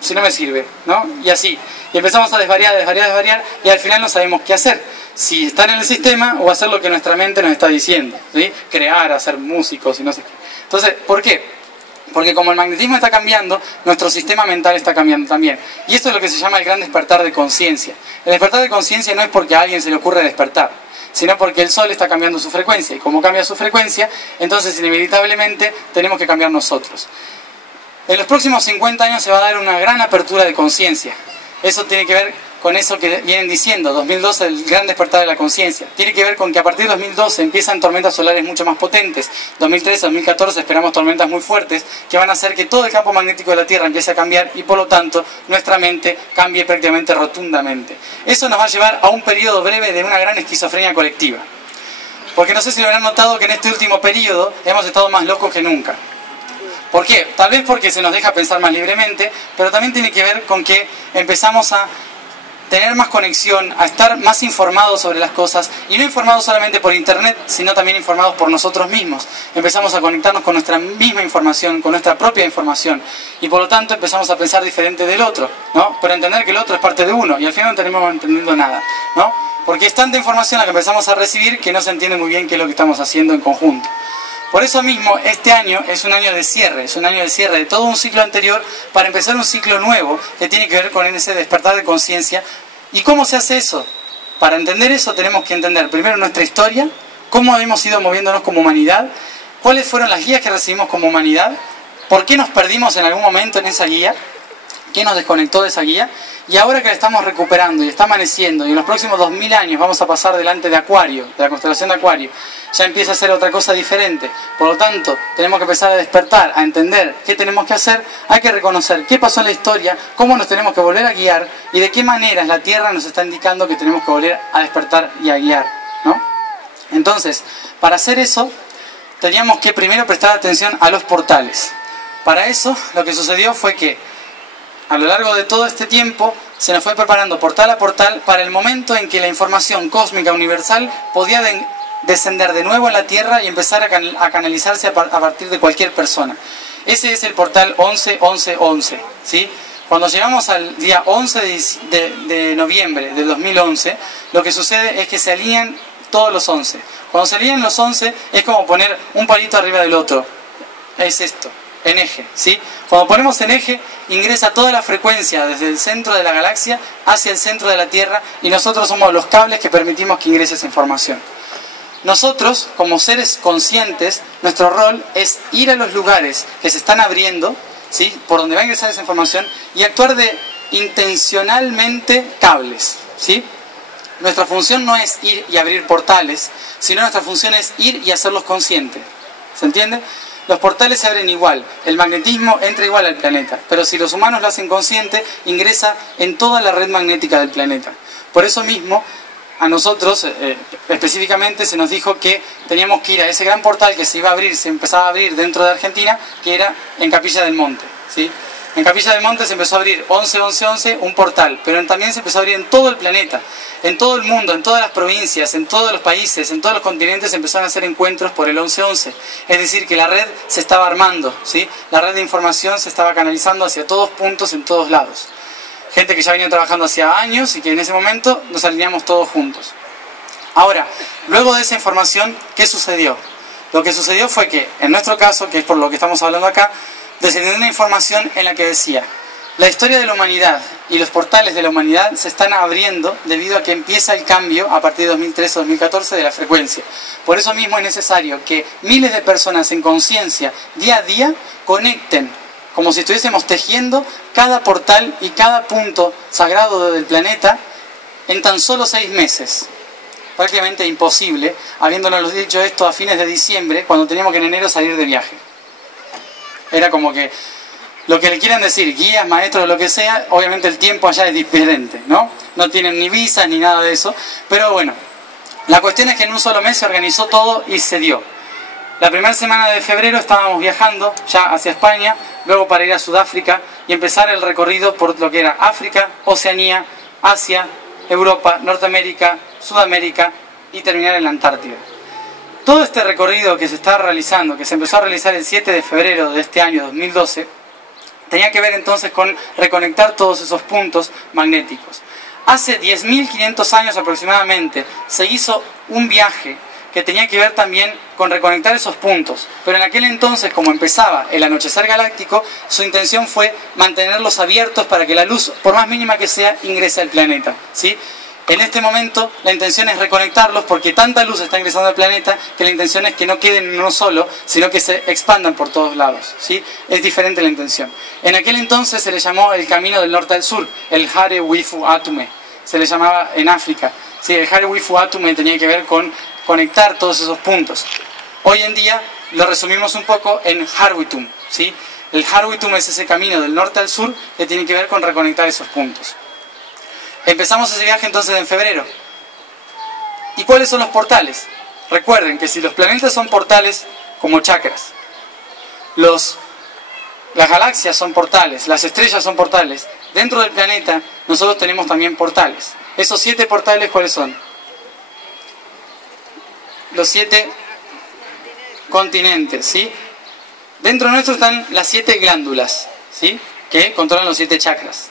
si no me sirve, ¿no? Y así, y empezamos a desvariar, y al final no sabemos qué hacer, si estar en el sistema o hacer lo que nuestra mente nos está diciendo, ¿sí? Crear, hacer músicos y no sé qué. Entonces, ¿por qué? Porque como el magnetismo está cambiando, nuestro sistema mental está cambiando también. Y esto es lo que se llama el gran despertar de conciencia. El despertar de conciencia no es porque a alguien se le ocurre despertar, sino porque el Sol está cambiando su frecuencia. Y como cambia su frecuencia, entonces inevitablemente tenemos que cambiar nosotros. En los próximos 50 años se va a dar una gran apertura de conciencia. Eso tiene que ver con eso que vienen diciendo, 2012, el gran despertar de la conciencia. Tiene que ver con que a partir de 2012 empiezan tormentas solares mucho más potentes. 2013, 2014 esperamos tormentas muy fuertes que van a hacer que todo el campo magnético de la Tierra empiece a cambiar y por lo tanto nuestra mente cambie prácticamente rotundamente. Eso nos va a llevar a un periodo breve de una gran esquizofrenia colectiva. Porque no sé si lo habrán notado que en este último periodo hemos estado más locos que nunca. ¿Por qué? Tal vez porque se nos deja pensar más libremente, pero también tiene que ver con que empezamos a tener más conexión, a estar más informados sobre las cosas, y no informados solamente por internet, sino también informados por nosotros mismos. Empezamos a conectarnos con nuestra misma información, con nuestra propia información, y por lo tanto empezamos a pensar diferente del otro, ¿no? Pero entender que el otro es parte de uno, y al final no terminamos entendiendo nada, ¿no? Porque es tanta información la que empezamos a recibir que no se entiende muy bien qué es lo que estamos haciendo en conjunto. Por eso mismo, este año es un año de cierre, de todo un ciclo anterior para empezar un ciclo nuevo que tiene que ver con ese despertar de conciencia. ¿Y cómo se hace eso? Para entender eso tenemos que entender primero nuestra historia, cómo hemos ido moviéndonos como humanidad, cuáles fueron las guías que recibimos como humanidad, por qué nos perdimos en algún momento en esa guía, qué nos desconectó de esa guía, y ahora que la estamos recuperando y está amaneciendo y en los próximos 2000 años vamos a pasar delante de Acuario, de la constelación de Acuario, ya empieza a ser otra cosa diferente. Por lo tanto, tenemos que empezar a despertar, a entender qué tenemos que hacer, hay que reconocer qué pasó en la historia, cómo nos tenemos que volver a guiar y de qué maneras la Tierra nos está indicando que tenemos que volver a despertar y a guiar, ¿no? Entonces, para hacer eso, teníamos que primero prestar atención a los portales. Para eso, lo que sucedió fue que a lo largo de todo este tiempo se nos fue preparando portal a portal para el momento en que la información cósmica universal podía descender de nuevo en la Tierra y empezar a canalizarse a partir de cualquier persona. Ese es el portal 11-11-11, ¿sí? Cuando llegamos al día 11 de noviembre del 2011, lo que sucede es que se alinean todos los 11. Cuando se alinean los 11 es como poner un palito arriba del otro. Es esto, en eje, ¿sí? Cuando ponemos en eje, ingresa toda la frecuencia desde el centro de la galaxia hacia el centro de la Tierra y nosotros somos los cables que permitimos que ingrese esa información. Nosotros, como seres conscientes, nuestro rol es ir a los lugares que se están abriendo, ¿sí?, por donde va a ingresar esa información y actuar de intencionalmente cables, ¿sí? Nuestra función no es ir y abrir portales, sino nuestra función es ir y hacerlos conscientes. ¿Se entiende? Los portales se abren igual, el magnetismo entra igual al planeta, pero si los humanos lo hacen consciente, ingresa en toda la red magnética del planeta. Por eso mismo, a nosotros específicamente se nos dijo que teníamos que ir a ese gran portal que se iba a abrir, se empezaba a abrir dentro de Argentina, que era en Capilla del Monte, ¿sí? En Capilla del Monte se empezó a abrir 11-11-11, un portal, pero también se empezó a abrir en todo el planeta, en todo el mundo, en todas las provincias, en todos los países, en todos los continentes se empezaron a hacer encuentros por el 11-11. Es decir, que la red se estaba armando, ¿sí? La red de información se estaba canalizando hacia todos puntos, en todos lados. Gente que ya venía trabajando hacía años y que en ese momento nos alineamos todos juntos. Ahora, luego de esa información, ¿qué sucedió? Lo que sucedió fue que, en nuestro caso, que es por lo que estamos hablando acá, descendió una información en la que decía: la historia de la humanidad y los portales de la humanidad se están abriendo debido a que empieza el cambio a partir de 2013-2014 de la frecuencia. Por eso mismo es necesario que miles de personas en conciencia día a día conecten, como si estuviésemos tejiendo cada portal y cada punto sagrado del planeta en tan solo 6 meses. Prácticamente imposible, habiéndonos dicho esto a fines de diciembre, cuando teníamos que en enero salir de viaje. Era como que lo que le quieran decir, guías, maestros, lo que sea, obviamente el tiempo allá es diferente, ¿no? No tienen ni visas ni nada de eso, pero bueno, la cuestión es que en un solo mes se organizó todo y se dio. La primera semana de febrero estábamos viajando ya hacia España, luego para ir a Sudáfrica y empezar el recorrido por lo que era África, Oceanía, Asia, Europa, Norteamérica, Sudamérica y terminar en la Antártida. Todo este recorrido que se está realizando, que se empezó a realizar el 7 de febrero de este año 2012, tenía que ver entonces con reconectar todos esos puntos magnéticos. Hace 10.500 años aproximadamente se hizo un viaje que tenía que ver también con reconectar esos puntos, pero en aquel entonces, como empezaba el anochecer galáctico, su intención fue mantenerlos abiertos para que la luz, por más mínima que sea, ingrese al planeta, ¿sí? En este momento la intención es reconectarlos porque tanta luz está ingresando al planeta que la intención es que no queden en uno solo, sino que se expandan por todos lados, ¿sí? Es diferente la intención. En aquel entonces se le llamó el camino del norte al sur, el Hare Wifu Atume, se le llamaba en África. Sí, el Hare Wifu Atume tenía que ver con conectar todos esos puntos. Hoy en día lo resumimos un poco en Harwitum, ¿sí? El Harwitum es ese camino del norte al sur que tiene que ver con reconectar esos puntos. Empezamos ese viaje entonces en febrero. ¿Y cuáles son los portales? Recuerden que si los planetas son portales como chakras, las galaxias son portales, las estrellas son portales, dentro del planeta nosotros tenemos también portales. ¿Esos 7 portales cuáles son? Los 7 continentes, ¿sí? Dentro nuestro están las 7 glándulas, ¿sí? Que controlan los 7 chakras.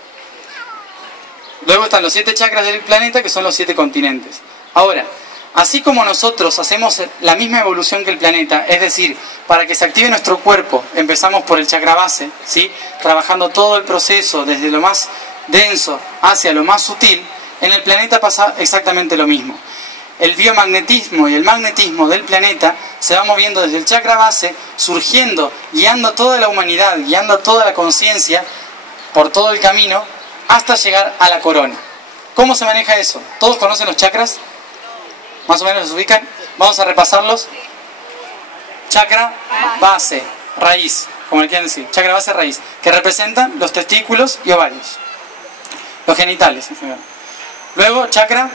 Luego están los 7 chakras del planeta, que son los 7 continentes. Ahora, así como nosotros hacemos la misma evolución que el planeta, es decir, para que se active nuestro cuerpo, empezamos por el chakra base, ¿sí? Trabajando todo el proceso desde lo más denso hacia lo más sutil, en el planeta pasa exactamente lo mismo. El biomagnetismo y el magnetismo del planeta se va moviendo desde el chakra base, surgiendo, guiando a toda la humanidad, guiando a toda la conciencia por todo el camino, hasta llegar a la corona. ¿Cómo se maneja eso? ¿Todos conocen los chakras? ¿Más o menos los ubican? Vamos a repasarlos. Chakra base, raíz, como le quieran decir. Chakra base, raíz, que representan los testículos y ovarios. Los genitales en general. Luego, chakra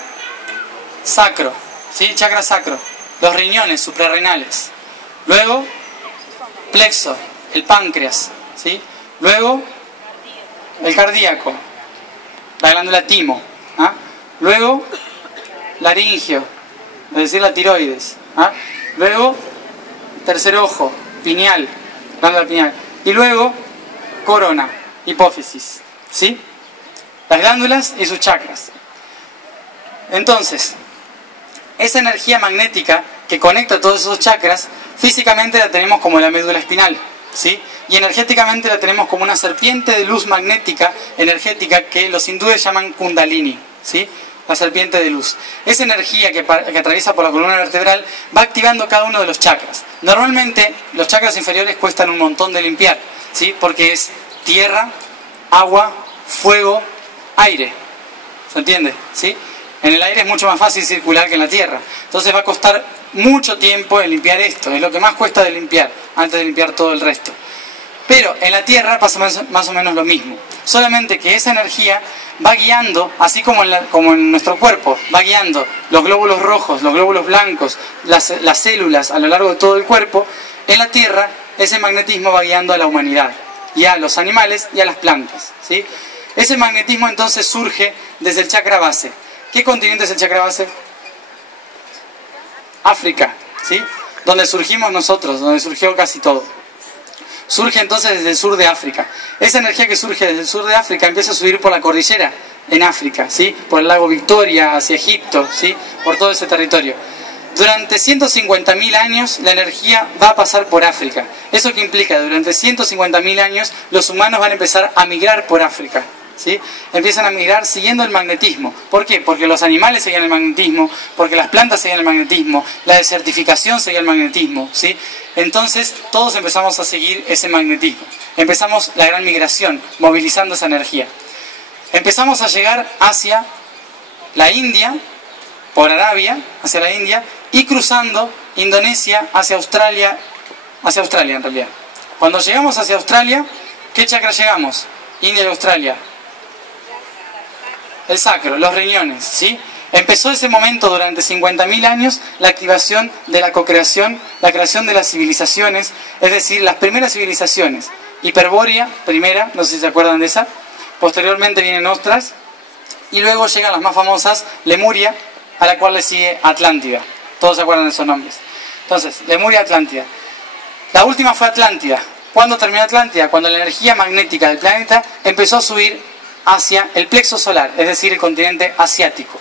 sacro, ¿sí? Chakra sacro. Los riñones suprarrenales. Luego, plexo, el páncreas, ¿sí? Luego, el cardíaco, la glándula timo, ¿ah? Luego laringio, es decir, la tiroides, ¿ah? Luego tercer ojo, pineal, glándula pineal, y luego corona, hipófisis, ¿sí? Las glándulas y sus chakras. Entonces, esa energía magnética que conecta todos esos chakras, físicamente la tenemos como la médula espinal, ¿sí? Y energéticamente la tenemos como una serpiente de luz magnética, energética, que los hindúes llaman Kundalini, ¿sí? La serpiente de luz. Esa energía que atraviesa por la columna vertebral va activando cada uno de los chakras. Normalmente los chakras inferiores cuestan un montón de limpiar, ¿sí? Porque es tierra, agua, fuego, aire. ¿Se entiende? ¿Sí? En el aire es mucho más fácil circular que en la tierra. Entonces va a costar mucho tiempo en limpiar esto. Es lo que más cuesta de limpiar, antes de limpiar todo el resto. Pero en la tierra pasa más o menos lo mismo. Solamente que esa energía va guiando, así como en nuestro cuerpo, va guiando los glóbulos rojos, los glóbulos blancos, las células a lo largo de todo el cuerpo. En la tierra ese magnetismo va guiando a la humanidad, y a los animales y a las plantas, ¿sí? Ese magnetismo entonces surge desde el chakra base. ¿Qué continente es el chakra base? África, ¿sí? Donde surgimos nosotros, donde surgió casi todo. Surge entonces desde el sur de África. Esa energía que surge desde el sur de África empieza a subir por la cordillera en África, ¿sí? Por el lago Victoria, hacia Egipto, ¿sí? Por todo ese territorio. Durante 150.000 años la energía va a pasar por África. ¿Eso qué implica? Durante 150.000 años los humanos van a empezar a migrar por África, ¿sí? Empiezan a migrar siguiendo el magnetismo. ¿Por qué? Porque los animales seguían el magnetismo, porque las plantas seguían el magnetismo, la desertificación seguía el magnetismo, ¿sí? Entonces todos empezamos a seguir ese magnetismo. Empezamos la gran migración, movilizando esa energía. Empezamos a llegar hacia la India, por Arabia, hacia la India, y cruzando Indonesia hacia Australia en realidad. Cuando llegamos hacia Australia, ¿qué chakra llegamos? India y Australia. El sacro, los riñones, ¿sí? Empezó ese momento durante 50.000 años la activación de la cocreación, la creación de las civilizaciones, es decir, las primeras civilizaciones. Hiperbórea, primera, no sé si se acuerdan de esa. Posteriormente vienen otras. Y luego llegan las más famosas, Lemuria, a la cual le sigue Atlántida. Todos se acuerdan de esos nombres. Entonces, Lemuria, Atlántida. La última fue Atlántida. ¿Cuándo terminó Atlántida? Cuando la energía magnética del planeta empezó a subir hacia el plexo solar, es decir, el continente asiático.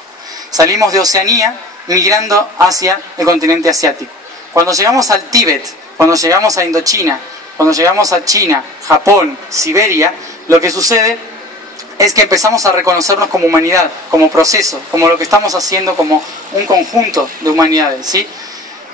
Salimos de Oceanía migrando hacia el continente asiático. Cuando llegamos al Tíbet, cuando llegamos a Indochina, cuando llegamos a China, Japón, Siberia, lo que sucede es que empezamos a reconocernos como humanidad, como proceso, como lo que estamos haciendo como un conjunto de humanidades, ¿sí?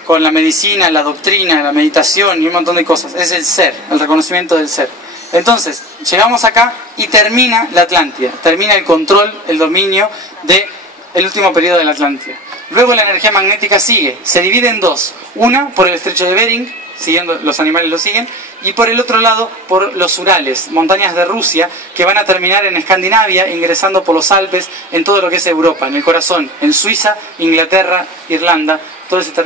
Con la medicina, la doctrina, la meditación y un montón de cosas. Es el ser, el reconocimiento del ser. Entonces, llegamos acá y termina la Atlántida, termina el control, el dominio del último periodo de la Atlántida. Luego la energía magnética sigue, se divide en dos. Una por el estrecho de Bering, siguiendo, los animales lo siguen, y por el otro lado por los Urales, montañas de Rusia, que van a terminar en Escandinavia, ingresando por los Alpes, en todo lo que es Europa, en el corazón, en Suiza, Inglaterra, Irlanda,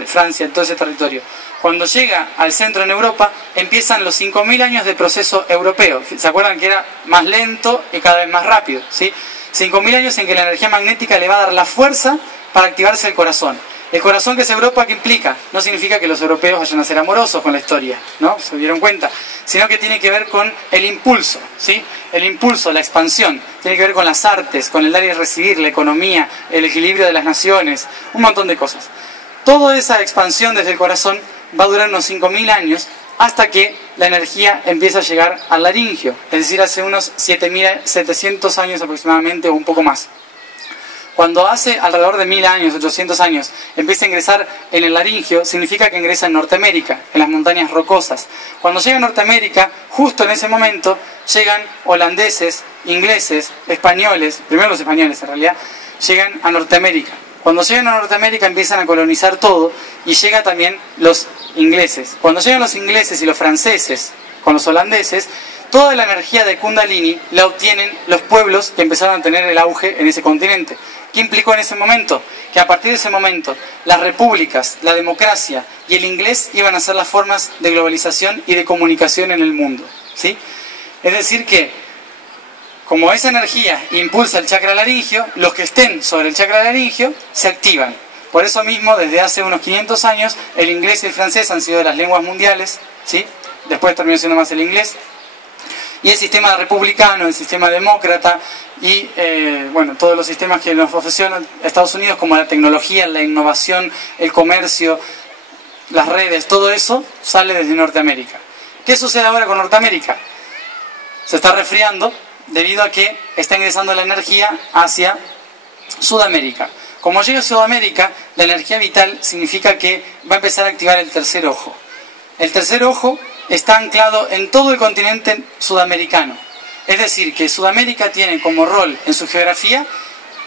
Francia, todo ese territorio. Cuando llega al centro en Europa, empiezan los 5.000 años de proceso europeo. ¿Se acuerdan que era más lento y cada vez más rápido? ¿Sí? 5.000 años en que la energía magnética le va a dar la fuerza para activarse el corazón. El corazón, que es Europa, ¿qué implica? No significa que los europeos vayan a ser amorosos con la historia, ¿no? ¿Se dieron cuenta? Sino que tiene que ver con el impulso, ¿sí? El impulso, la expansión. Tiene que ver con las artes, con el dar y recibir, la economía, el equilibrio de las naciones, un montón de cosas. Toda esa expansión desde el corazón va a durar unos 5.000 años hasta que la energía empieza a llegar al laringio, es decir, hace unos 7.700 años aproximadamente o un poco más. Cuando hace alrededor de 1.000 años, 800 años, empieza a ingresar en el laringio, significa que ingresa en Norteamérica, en las montañas rocosas. Cuando llega a Norteamérica, justo en ese momento, llegan holandeses, ingleses, españoles, primero los españoles en realidad, llegan a Norteamérica. Cuando llegan a Norteamérica empiezan a colonizar todo y llega también los ingleses. Cuando llegan los ingleses y los franceses con los holandeses, toda la energía de Kundalini la obtienen los pueblos que empezaron a tener el auge en ese continente. ¿Qué implicó en ese momento? Que a partir de ese momento las repúblicas, la democracia y el inglés iban a ser las formas de globalización y de comunicación en el mundo, ¿sí? Es decir que, como esa energía impulsa el chakra laringio, los que estén sobre el chakra laringio se activan. Por eso mismo, desde hace unos 500 años, el inglés y el francés han sido las lenguas mundiales, ¿sí? Después terminó siendo más el inglés. Y el sistema republicano, el sistema demócrata y bueno, todos los sistemas que nos ofreció Estados Unidos, como la tecnología, la innovación, el comercio, las redes, todo eso sale desde Norteamérica. ¿Qué sucede ahora con Norteamérica? Se está resfriando debido a que está ingresando la energía hacia Sudamérica. Como llega a Sudamérica, la energía vital significa que va a empezar a activar el tercer ojo. El tercer ojo está anclado en todo el continente sudamericano. Es decir, que Sudamérica tiene como rol en su geografía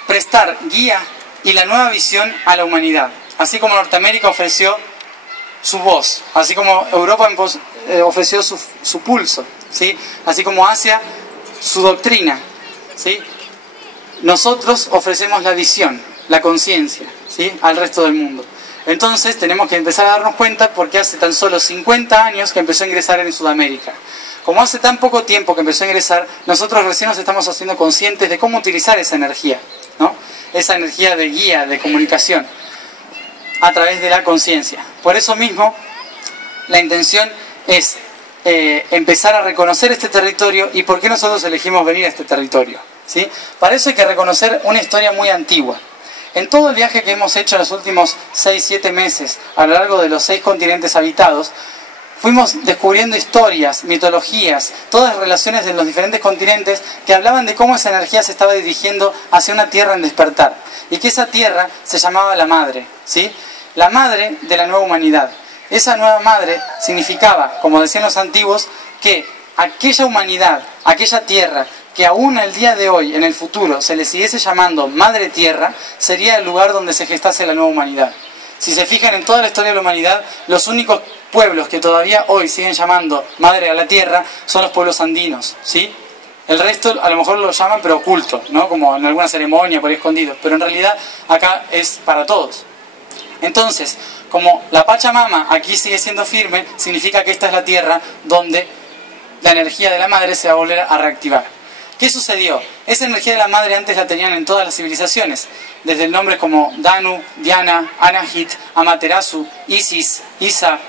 prestar guía y la nueva visión a la humanidad. Así como Norteamérica ofreció su voz, así como Europa ofreció su pulso, ¿sí? Así como Asia su doctrina, ¿sí? Nosotros ofrecemos la visión, la conciencia, ¿sí? Al resto del mundo. Entonces tenemos que empezar a darnos cuenta porque hace tan solo 50 años que empezó a ingresar en Sudamérica. Como hace tan poco tiempo que empezó a ingresar, nosotros recién nos estamos haciendo conscientes de cómo utilizar esa energía, ¿no? Esa energía de guía, de comunicación, a través de la conciencia. Por eso mismo, la intención es empezar a reconocer este territorio y por qué nosotros elegimos venir a este territorio, ¿sí? Para eso hay que reconocer una historia muy antigua. En todo el viaje que hemos hecho en los últimos 6-7 meses, a lo largo de los 6 continentes habitados, fuimos descubriendo historias, mitologías, todas relaciones de los diferentes continentes que hablaban de cómo esa energía se estaba dirigiendo hacia una tierra en despertar. Y que esa tierra se llamaba la Madre, ¿sí? La Madre de la nueva humanidad. Esa nueva Madre significaba, como decían los antiguos, que aquella humanidad, aquella tierra, que aún el día de hoy, en el futuro, se le siguiese llamando Madre Tierra, sería el lugar donde se gestase la nueva humanidad. Si se fijan en toda la historia de la humanidad, los únicos pueblos que todavía hoy siguen llamando Madre a la Tierra son los pueblos andinos, ¿sí? El resto a lo mejor lo llaman pero oculto, ¿no? Como en alguna ceremonia por ahí escondido, pero en realidad acá es para todos. Entonces, como la Pachamama aquí sigue siendo firme, significa que esta es la tierra donde la energía de la Madre se va a volver a reactivar. ¿Qué sucedió? Esa energía de la Madre antes la tenían en todas las civilizaciones, desde el nombre como Danu, Diana, Anahit, Amaterasu, Isis, Isa,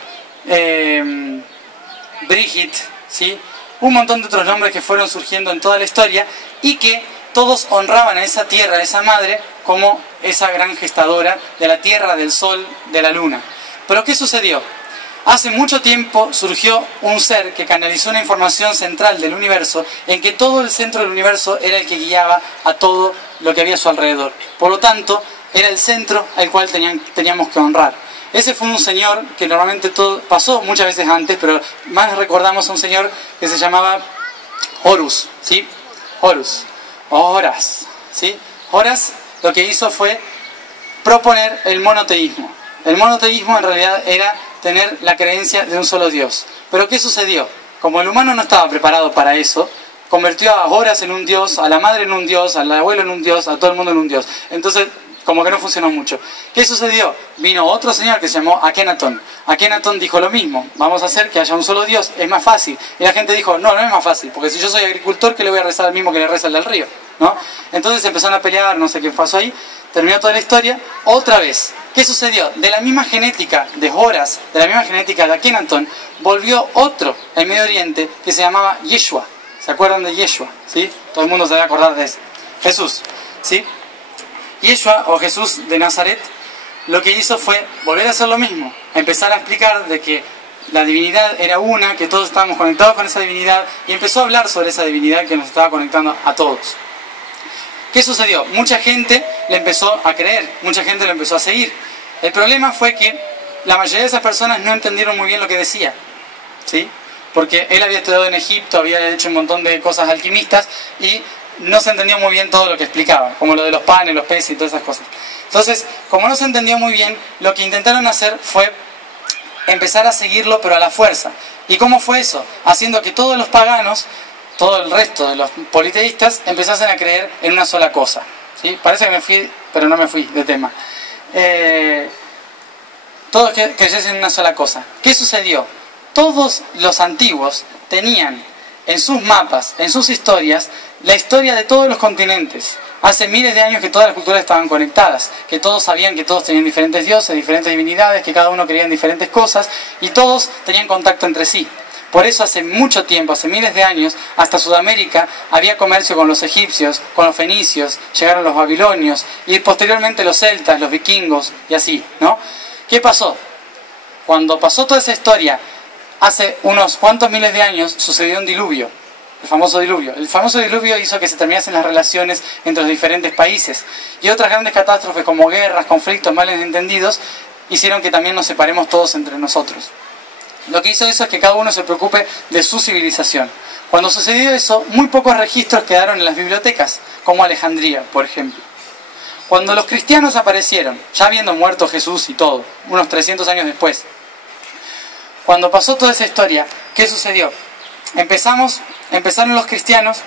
Brigid, ¿sí? Un montón de otros nombres que fueron surgiendo en toda la historia y que todos honraban a esa tierra, a esa madre, como esa gran gestadora de la tierra, del sol, de la luna. Pero ¿qué sucedió? Hace mucho tiempo surgió un ser que canalizó una información central del universo, en que todo el centro del universo era el que guiaba a todo lo que había a su alrededor. Por lo tanto, era el centro al cual teníamos que honrar. Ese fue un señor que normalmente todo pasó muchas veces antes, pero más recordamos a un señor que se llamaba Horus, ¿sí? Horus, o Horas, ¿sí? Horas lo que hizo fue proponer el monoteísmo. El monoteísmo en realidad era tener la creencia de un solo Dios. Pero ¿qué sucedió? Como el humano no estaba preparado para eso, convirtió a Horas en un dios, a la madre en un dios, al abuelo en un dios, a todo el mundo en un dios. Entonces, como que no funcionó mucho. ¿Qué sucedió? Vino otro señor que se llamó Akenatón. Akenatón dijo lo mismo: vamos a hacer que haya un solo Dios, es más fácil. Y la gente dijo: no, no es más fácil, porque si yo soy agricultor, ¿qué le voy a rezar al mismo que le reza el del río? ¿No? Entonces empezaron a pelear, no sé qué pasó ahí, terminó toda la historia. Otra vez, ¿qué sucedió? De la misma genética de Horas, de la misma genética de Akenatón, volvió otro en Medio Oriente que se llamaba Yeshua. ¿Se acuerdan de Yeshua? ¿Sí? Todo el mundo se debe acordar de eso. Jesús, ¿sí? Yeshua, o Jesús de Nazaret, lo que hizo fue volver a hacer lo mismo, empezar a explicar de que la divinidad era una, que todos estábamos conectados con esa divinidad, y empezó a hablar sobre esa divinidad que nos estaba conectando a todos. ¿Qué sucedió? Mucha gente le empezó a creer, mucha gente lo empezó a seguir. El problema fue que la mayoría de esas personas no entendieron muy bien lo que decía, ¿sí? Porque él había estudiado en Egipto, había hecho un montón de cosas alquimistas, y no se entendió muy bien todo lo que explicaba, como lo de los panes, los peces y todas esas cosas. Entonces, como no se entendió muy bien, lo que intentaron hacer fue empezar a seguirlo, pero a la fuerza. ¿Y cómo fue eso? Haciendo que todos los paganos, todo el resto de los politeístas, empezasen a creer en una sola cosa, ¿sí? Parece que me fui, pero no me fui de tema. Todos creyesen en una sola cosa. ¿Qué sucedió? Todos los antiguos tenían en sus mapas, en sus historias, la historia de todos los continentes. Hace miles de años que todas las culturas estaban conectadas, que todos sabían que todos tenían diferentes dioses, diferentes divinidades, que cada uno creía en diferentes cosas, y todos tenían contacto entre sí. Por eso hace mucho tiempo, hace miles de años, hasta Sudamérica había comercio con los egipcios, con los fenicios, llegaron los babilonios, y posteriormente los celtas, los vikingos, y así, ¿no? ¿Qué pasó? Cuando pasó toda esa historia, hace unos cuantos miles de años, sucedió un diluvio, el famoso diluvio. El famoso diluvio hizo que se terminasen las relaciones entre los diferentes países, y otras grandes catástrofes como guerras, conflictos, males entendidos, hicieron que también nos separemos todos entre nosotros. Lo que hizo eso es que cada uno se preocupe de su civilización. Cuando sucedió eso, muy pocos registros quedaron en las bibliotecas, como Alejandría, por ejemplo. Cuando los cristianos aparecieron, ya habiendo muerto Jesús y todo, unos 300 años después, cuando pasó toda esa historia, ¿qué sucedió? Empezaron los cristianos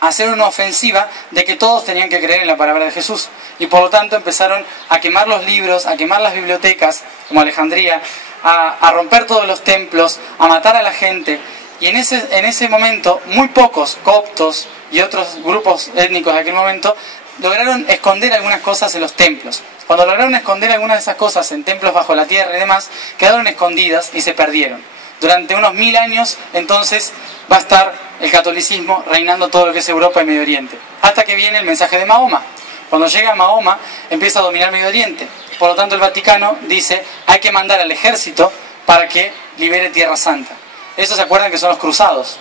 a hacer una ofensiva de que todos tenían que creer en la palabra de Jesús. Y por lo tanto empezaron a quemar los libros, a quemar las bibliotecas, como Alejandría, a romper todos los templos, a matar a la gente. Y en ese momento, muy pocos coptos y otros grupos étnicos de aquel momento lograron esconder algunas cosas en los templos. Cuando lograron esconder algunas de esas cosas en templos bajo la tierra y demás, quedaron escondidas y se perdieron. Durante unos 1000 años, entonces, va a estar el catolicismo reinando todo lo que es Europa y Medio Oriente. Hasta que viene el mensaje de Mahoma. Cuando llega Mahoma, empieza a dominar Medio Oriente. Por lo tanto, el Vaticano dice: hay que mandar al ejército para que libere Tierra Santa. ¿Eso se acuerdan que son los cruzados?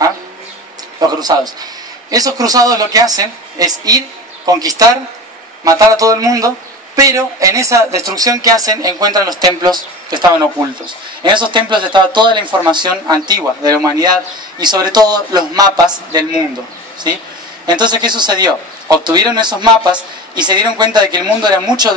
¿Ah? Los cruzados. Esos cruzados lo que hacen es ir, conquistar, matar a todo el mundo, pero en esa destrucción que hacen encuentran los templos que estaban ocultos. En esos templos estaba toda la información antigua de la humanidad y sobre todo los mapas del mundo, ¿sí? Entonces, ¿qué sucedió? Obtuvieron esos mapas y se dieron cuenta de que el mundo era mucho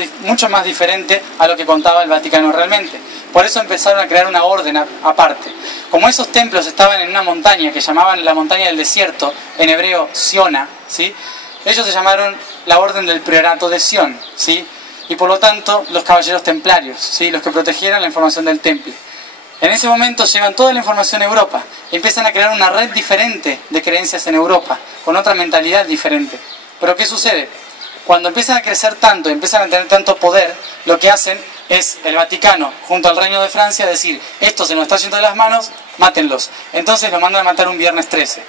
más diferente a lo que contaba el Vaticano realmente. Por eso empezaron a crear una orden aparte. Como esos templos estaban en una montaña que llamaban la montaña del desierto, en hebreo Siona, ¿sí? Ellos se llamaron la orden del priorato de Sion, ¿sí? Y por lo tanto los caballeros templarios, ¿sí? Los que protegieran la información del temple. En ese momento llevan toda la información a Europa y empiezan a crear una red diferente de creencias en Europa, con otra mentalidad diferente. Pero ¿qué sucede? Cuando empiezan a crecer tanto, empiezan a tener tanto poder, lo que hacen es el Vaticano, junto al Reino de Francia, decir: esto se nos está yendo de las manos, mátenlos. Entonces los mandan a matar un viernes 13.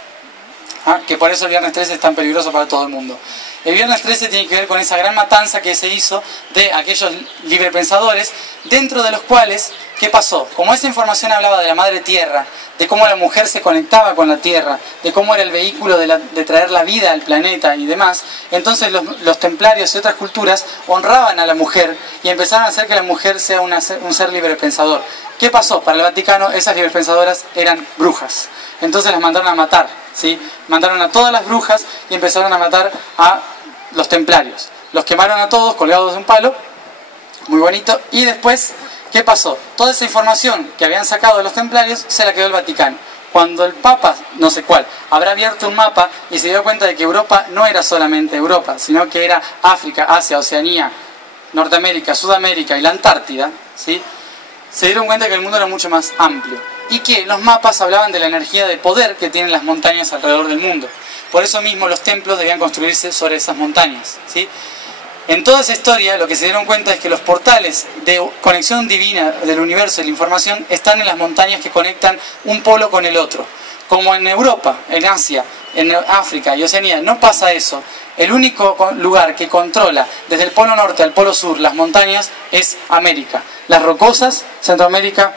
Que por eso el viernes 13 es tan peligroso para todo el mundo. El viernes 13 tiene que ver con esa gran matanza que se hizo de aquellos librepensadores, dentro de los cuales ¿qué pasó? Como esa información hablaba de la madre tierra, de cómo la mujer se conectaba con la tierra, de cómo era el vehículo de traer la vida al planeta y demás, entonces los templarios y otras culturas honraban a la mujer y empezaron a hacer que la mujer sea un ser librepensador. ¿Qué pasó? Para el Vaticano esas librepensadoras eran brujas. Entonces las mandaron a matar, ¿sí? Mandaron a todas las brujas y empezaron a matar a los templarios. Los quemaron a todos colgados de un palo, muy bonito, y después, ¿qué pasó? Toda esa información que habían sacado de los templarios se la quedó el Vaticano. Cuando el Papa, no sé cuál, habrá abierto un mapa y se dio cuenta de que Europa no era solamente Europa, sino que era África, Asia, Oceanía, Norteamérica, Sudamérica y la Antártida, ¿sí? Se dieron cuenta que el mundo era mucho más amplio y que los mapas hablaban de la energía de poder que tienen las montañas alrededor del mundo. Por eso mismo los templos debían construirse sobre esas montañas, ¿sí? En toda esa historia lo que se dieron cuenta es que los portales de conexión divina del universo y la información están en las montañas que conectan un polo con el otro. Como en Europa, en Asia, en África y Oceanía no pasa eso, el único lugar que controla desde el polo norte al polo sur las montañas es América. Las rocosas, Centroamérica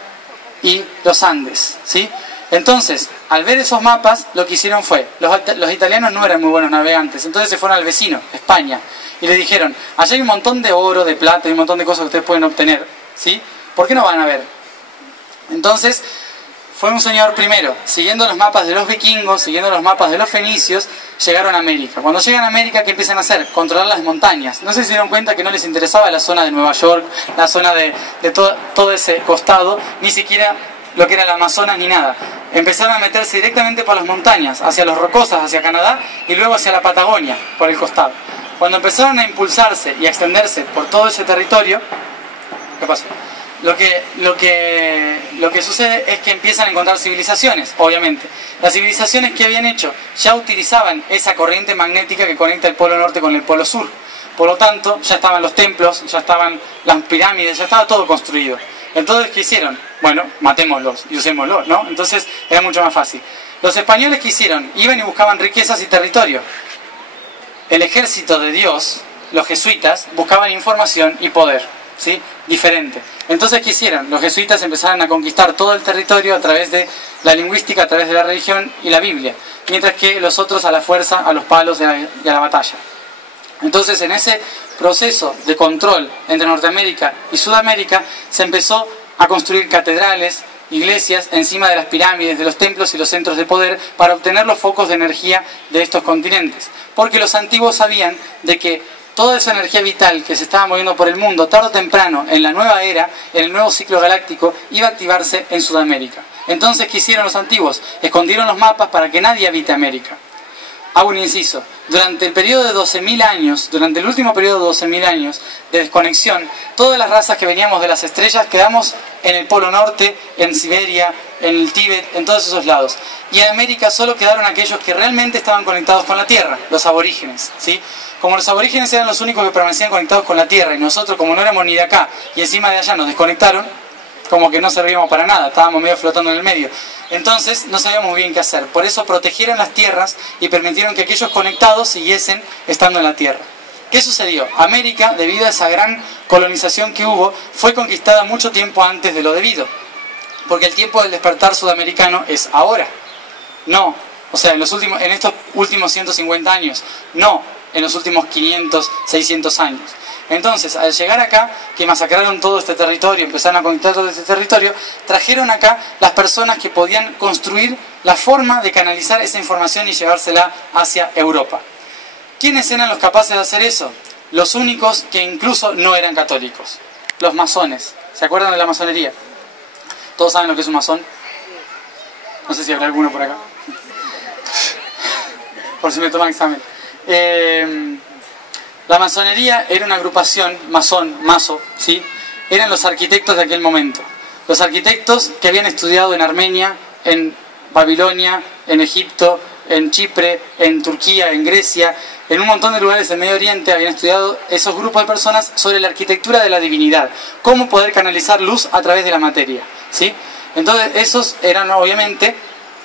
y los Andes, ¿sí? Entonces, al ver esos mapas, lo que hicieron fue, los italianos no eran muy buenos navegantes, entonces se fueron al vecino, España, y le dijeron, allá hay un montón de oro, de plata, hay un montón de cosas que ustedes pueden obtener, ¿sí? ¿Por qué no van a ver? Entonces, fue un señor primero, siguiendo los mapas de los vikingos, siguiendo los mapas de los fenicios, llegaron a América. Cuando llegan a América, ¿qué empiezan a hacer? Controlar las montañas. No sé si se dieron cuenta que no les interesaba la zona de Nueva York, la zona de todo ese costado, ni siquiera lo que era el Amazonas ni nada. Empezaron a meterse directamente por las montañas, hacia los Rocosas, hacia Canadá y luego hacia la Patagonia, por el costado. Cuando empezaron a impulsarse y a extenderse por todo ese territorio, ¿qué pasó? Lo que sucede es que empiezan a encontrar civilizaciones, obviamente. Las civilizaciones que habían hecho ya utilizaban esa corriente magnética que conecta el polo norte con el polo sur. Por lo tanto, ya estaban los templos, ya estaban las pirámides, ya estaba todo construido. Entonces, ¿qué hicieron? Bueno, matémoslos y usémoslos, ¿no? Entonces, era mucho más fácil. Los españoles, ¿qué hicieron? Iban y buscaban riquezas y territorio. El ejército de Dios, los jesuitas, buscaban información y poder, ¿sí? Diferente. Entonces, ¿qué hicieron? Los jesuitas empezaron a conquistar todo el territorio a través de la lingüística, a través de la religión y la Biblia, mientras que los otros a la fuerza, a los palos y a la batalla. Entonces, en ese proceso de control entre Norteamérica y Sudamérica, se empezó a construir catedrales, iglesias encima de las pirámides, de los templos y los centros de poder para obtener los focos de energía de estos continentes. Porque los antiguos sabían de que toda esa energía vital que se estaba moviendo por el mundo, tarde o temprano, en la nueva era, en el nuevo ciclo galáctico, iba a activarse en Sudamérica. Entonces, ¿qué hicieron los antiguos? Escondieron los mapas para que nadie habite América. Hago un inciso. Durante el periodo de 12.000 años, durante el último periodo de 12.000 años de desconexión, todas las razas que veníamos de las estrellas quedamos en el Polo Norte, en Siberia, en el Tíbet, en todos esos lados. Y en América solo quedaron aquellos que realmente estaban conectados con la Tierra, los aborígenes, ¿sí? Como los aborígenes eran los únicos que permanecían conectados con la Tierra y nosotros, como no éramos ni de acá y encima de allá nos desconectaron, como que no servíamos para nada, estábamos medio flotando en el medio. Entonces no sabíamos muy bien qué hacer. Por eso protegieron las tierras y permitieron que aquellos conectados siguiesen estando en la Tierra. ¿Qué sucedió? América, debido a esa gran colonización que hubo, fue conquistada mucho tiempo antes de lo debido. Porque el tiempo del despertar sudamericano es ahora. No, o sea, en estos últimos 150 años. No, en los últimos 500, 600 años. Entonces, al llegar acá, que masacraron todo este territorio, empezaron a conquistar todo este territorio, trajeron acá las personas que podían construir la forma de canalizar esa información y llevársela hacia Europa. ¿Quiénes eran los capaces de hacer eso? Los únicos que incluso no eran católicos, los masones. ¿Se acuerdan de la masonería? ¿Todos saben lo que es un masón? No sé si habrá alguno por acá. Por si me toman examen. La masonería era una agrupación, maso, ¿sí? Eran los arquitectos de aquel momento. Los arquitectos que habían estudiado en Armenia, en Babilonia, en Egipto, en Chipre, en Turquía, en Grecia, en un montón de lugares del Medio Oriente, habían estudiado esos grupos de personas sobre la arquitectura de la divinidad. Cómo poder canalizar luz a través de la materia, ¿sí? Entonces, esos eran obviamente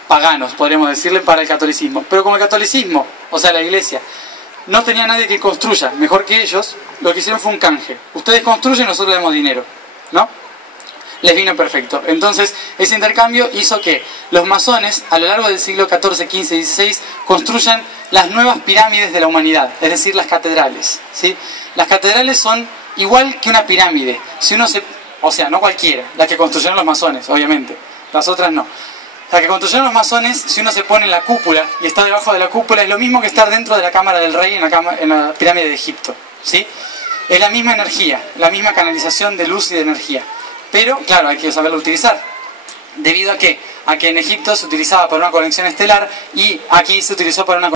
paganos, podríamos decirle, para el catolicismo. Pero como el catolicismo, o sea, la iglesia, no tenía nadie que construya mejor que ellos, lo que hicieron fue un canje. Ustedes construyen, nosotros le damos dinero, ¿no? les vino perfecto. Entonces, ese intercambio hizo que los masones, a lo largo del siglo XIV, XV y XVI, construyan las nuevas pirámides de la humanidad, es decir, las catedrales, ¿sí? Las catedrales son igual que una pirámide. Si uno o sea, no cualquiera, las que construyeron los masones, obviamente, las otras no. Las que construyeron los masones, si uno se pone en la cúpula y está debajo de la cúpula, es lo mismo que estar dentro de la cámara del rey en la pirámide de Egipto, ¿sí? Es la misma energía, la misma canalización de luz y de energía. Pero, claro, hay que saberlo utilizar. ¿Debido a qué? A que en Egipto se utilizaba para una conexión estelar y aquí se utilizó para una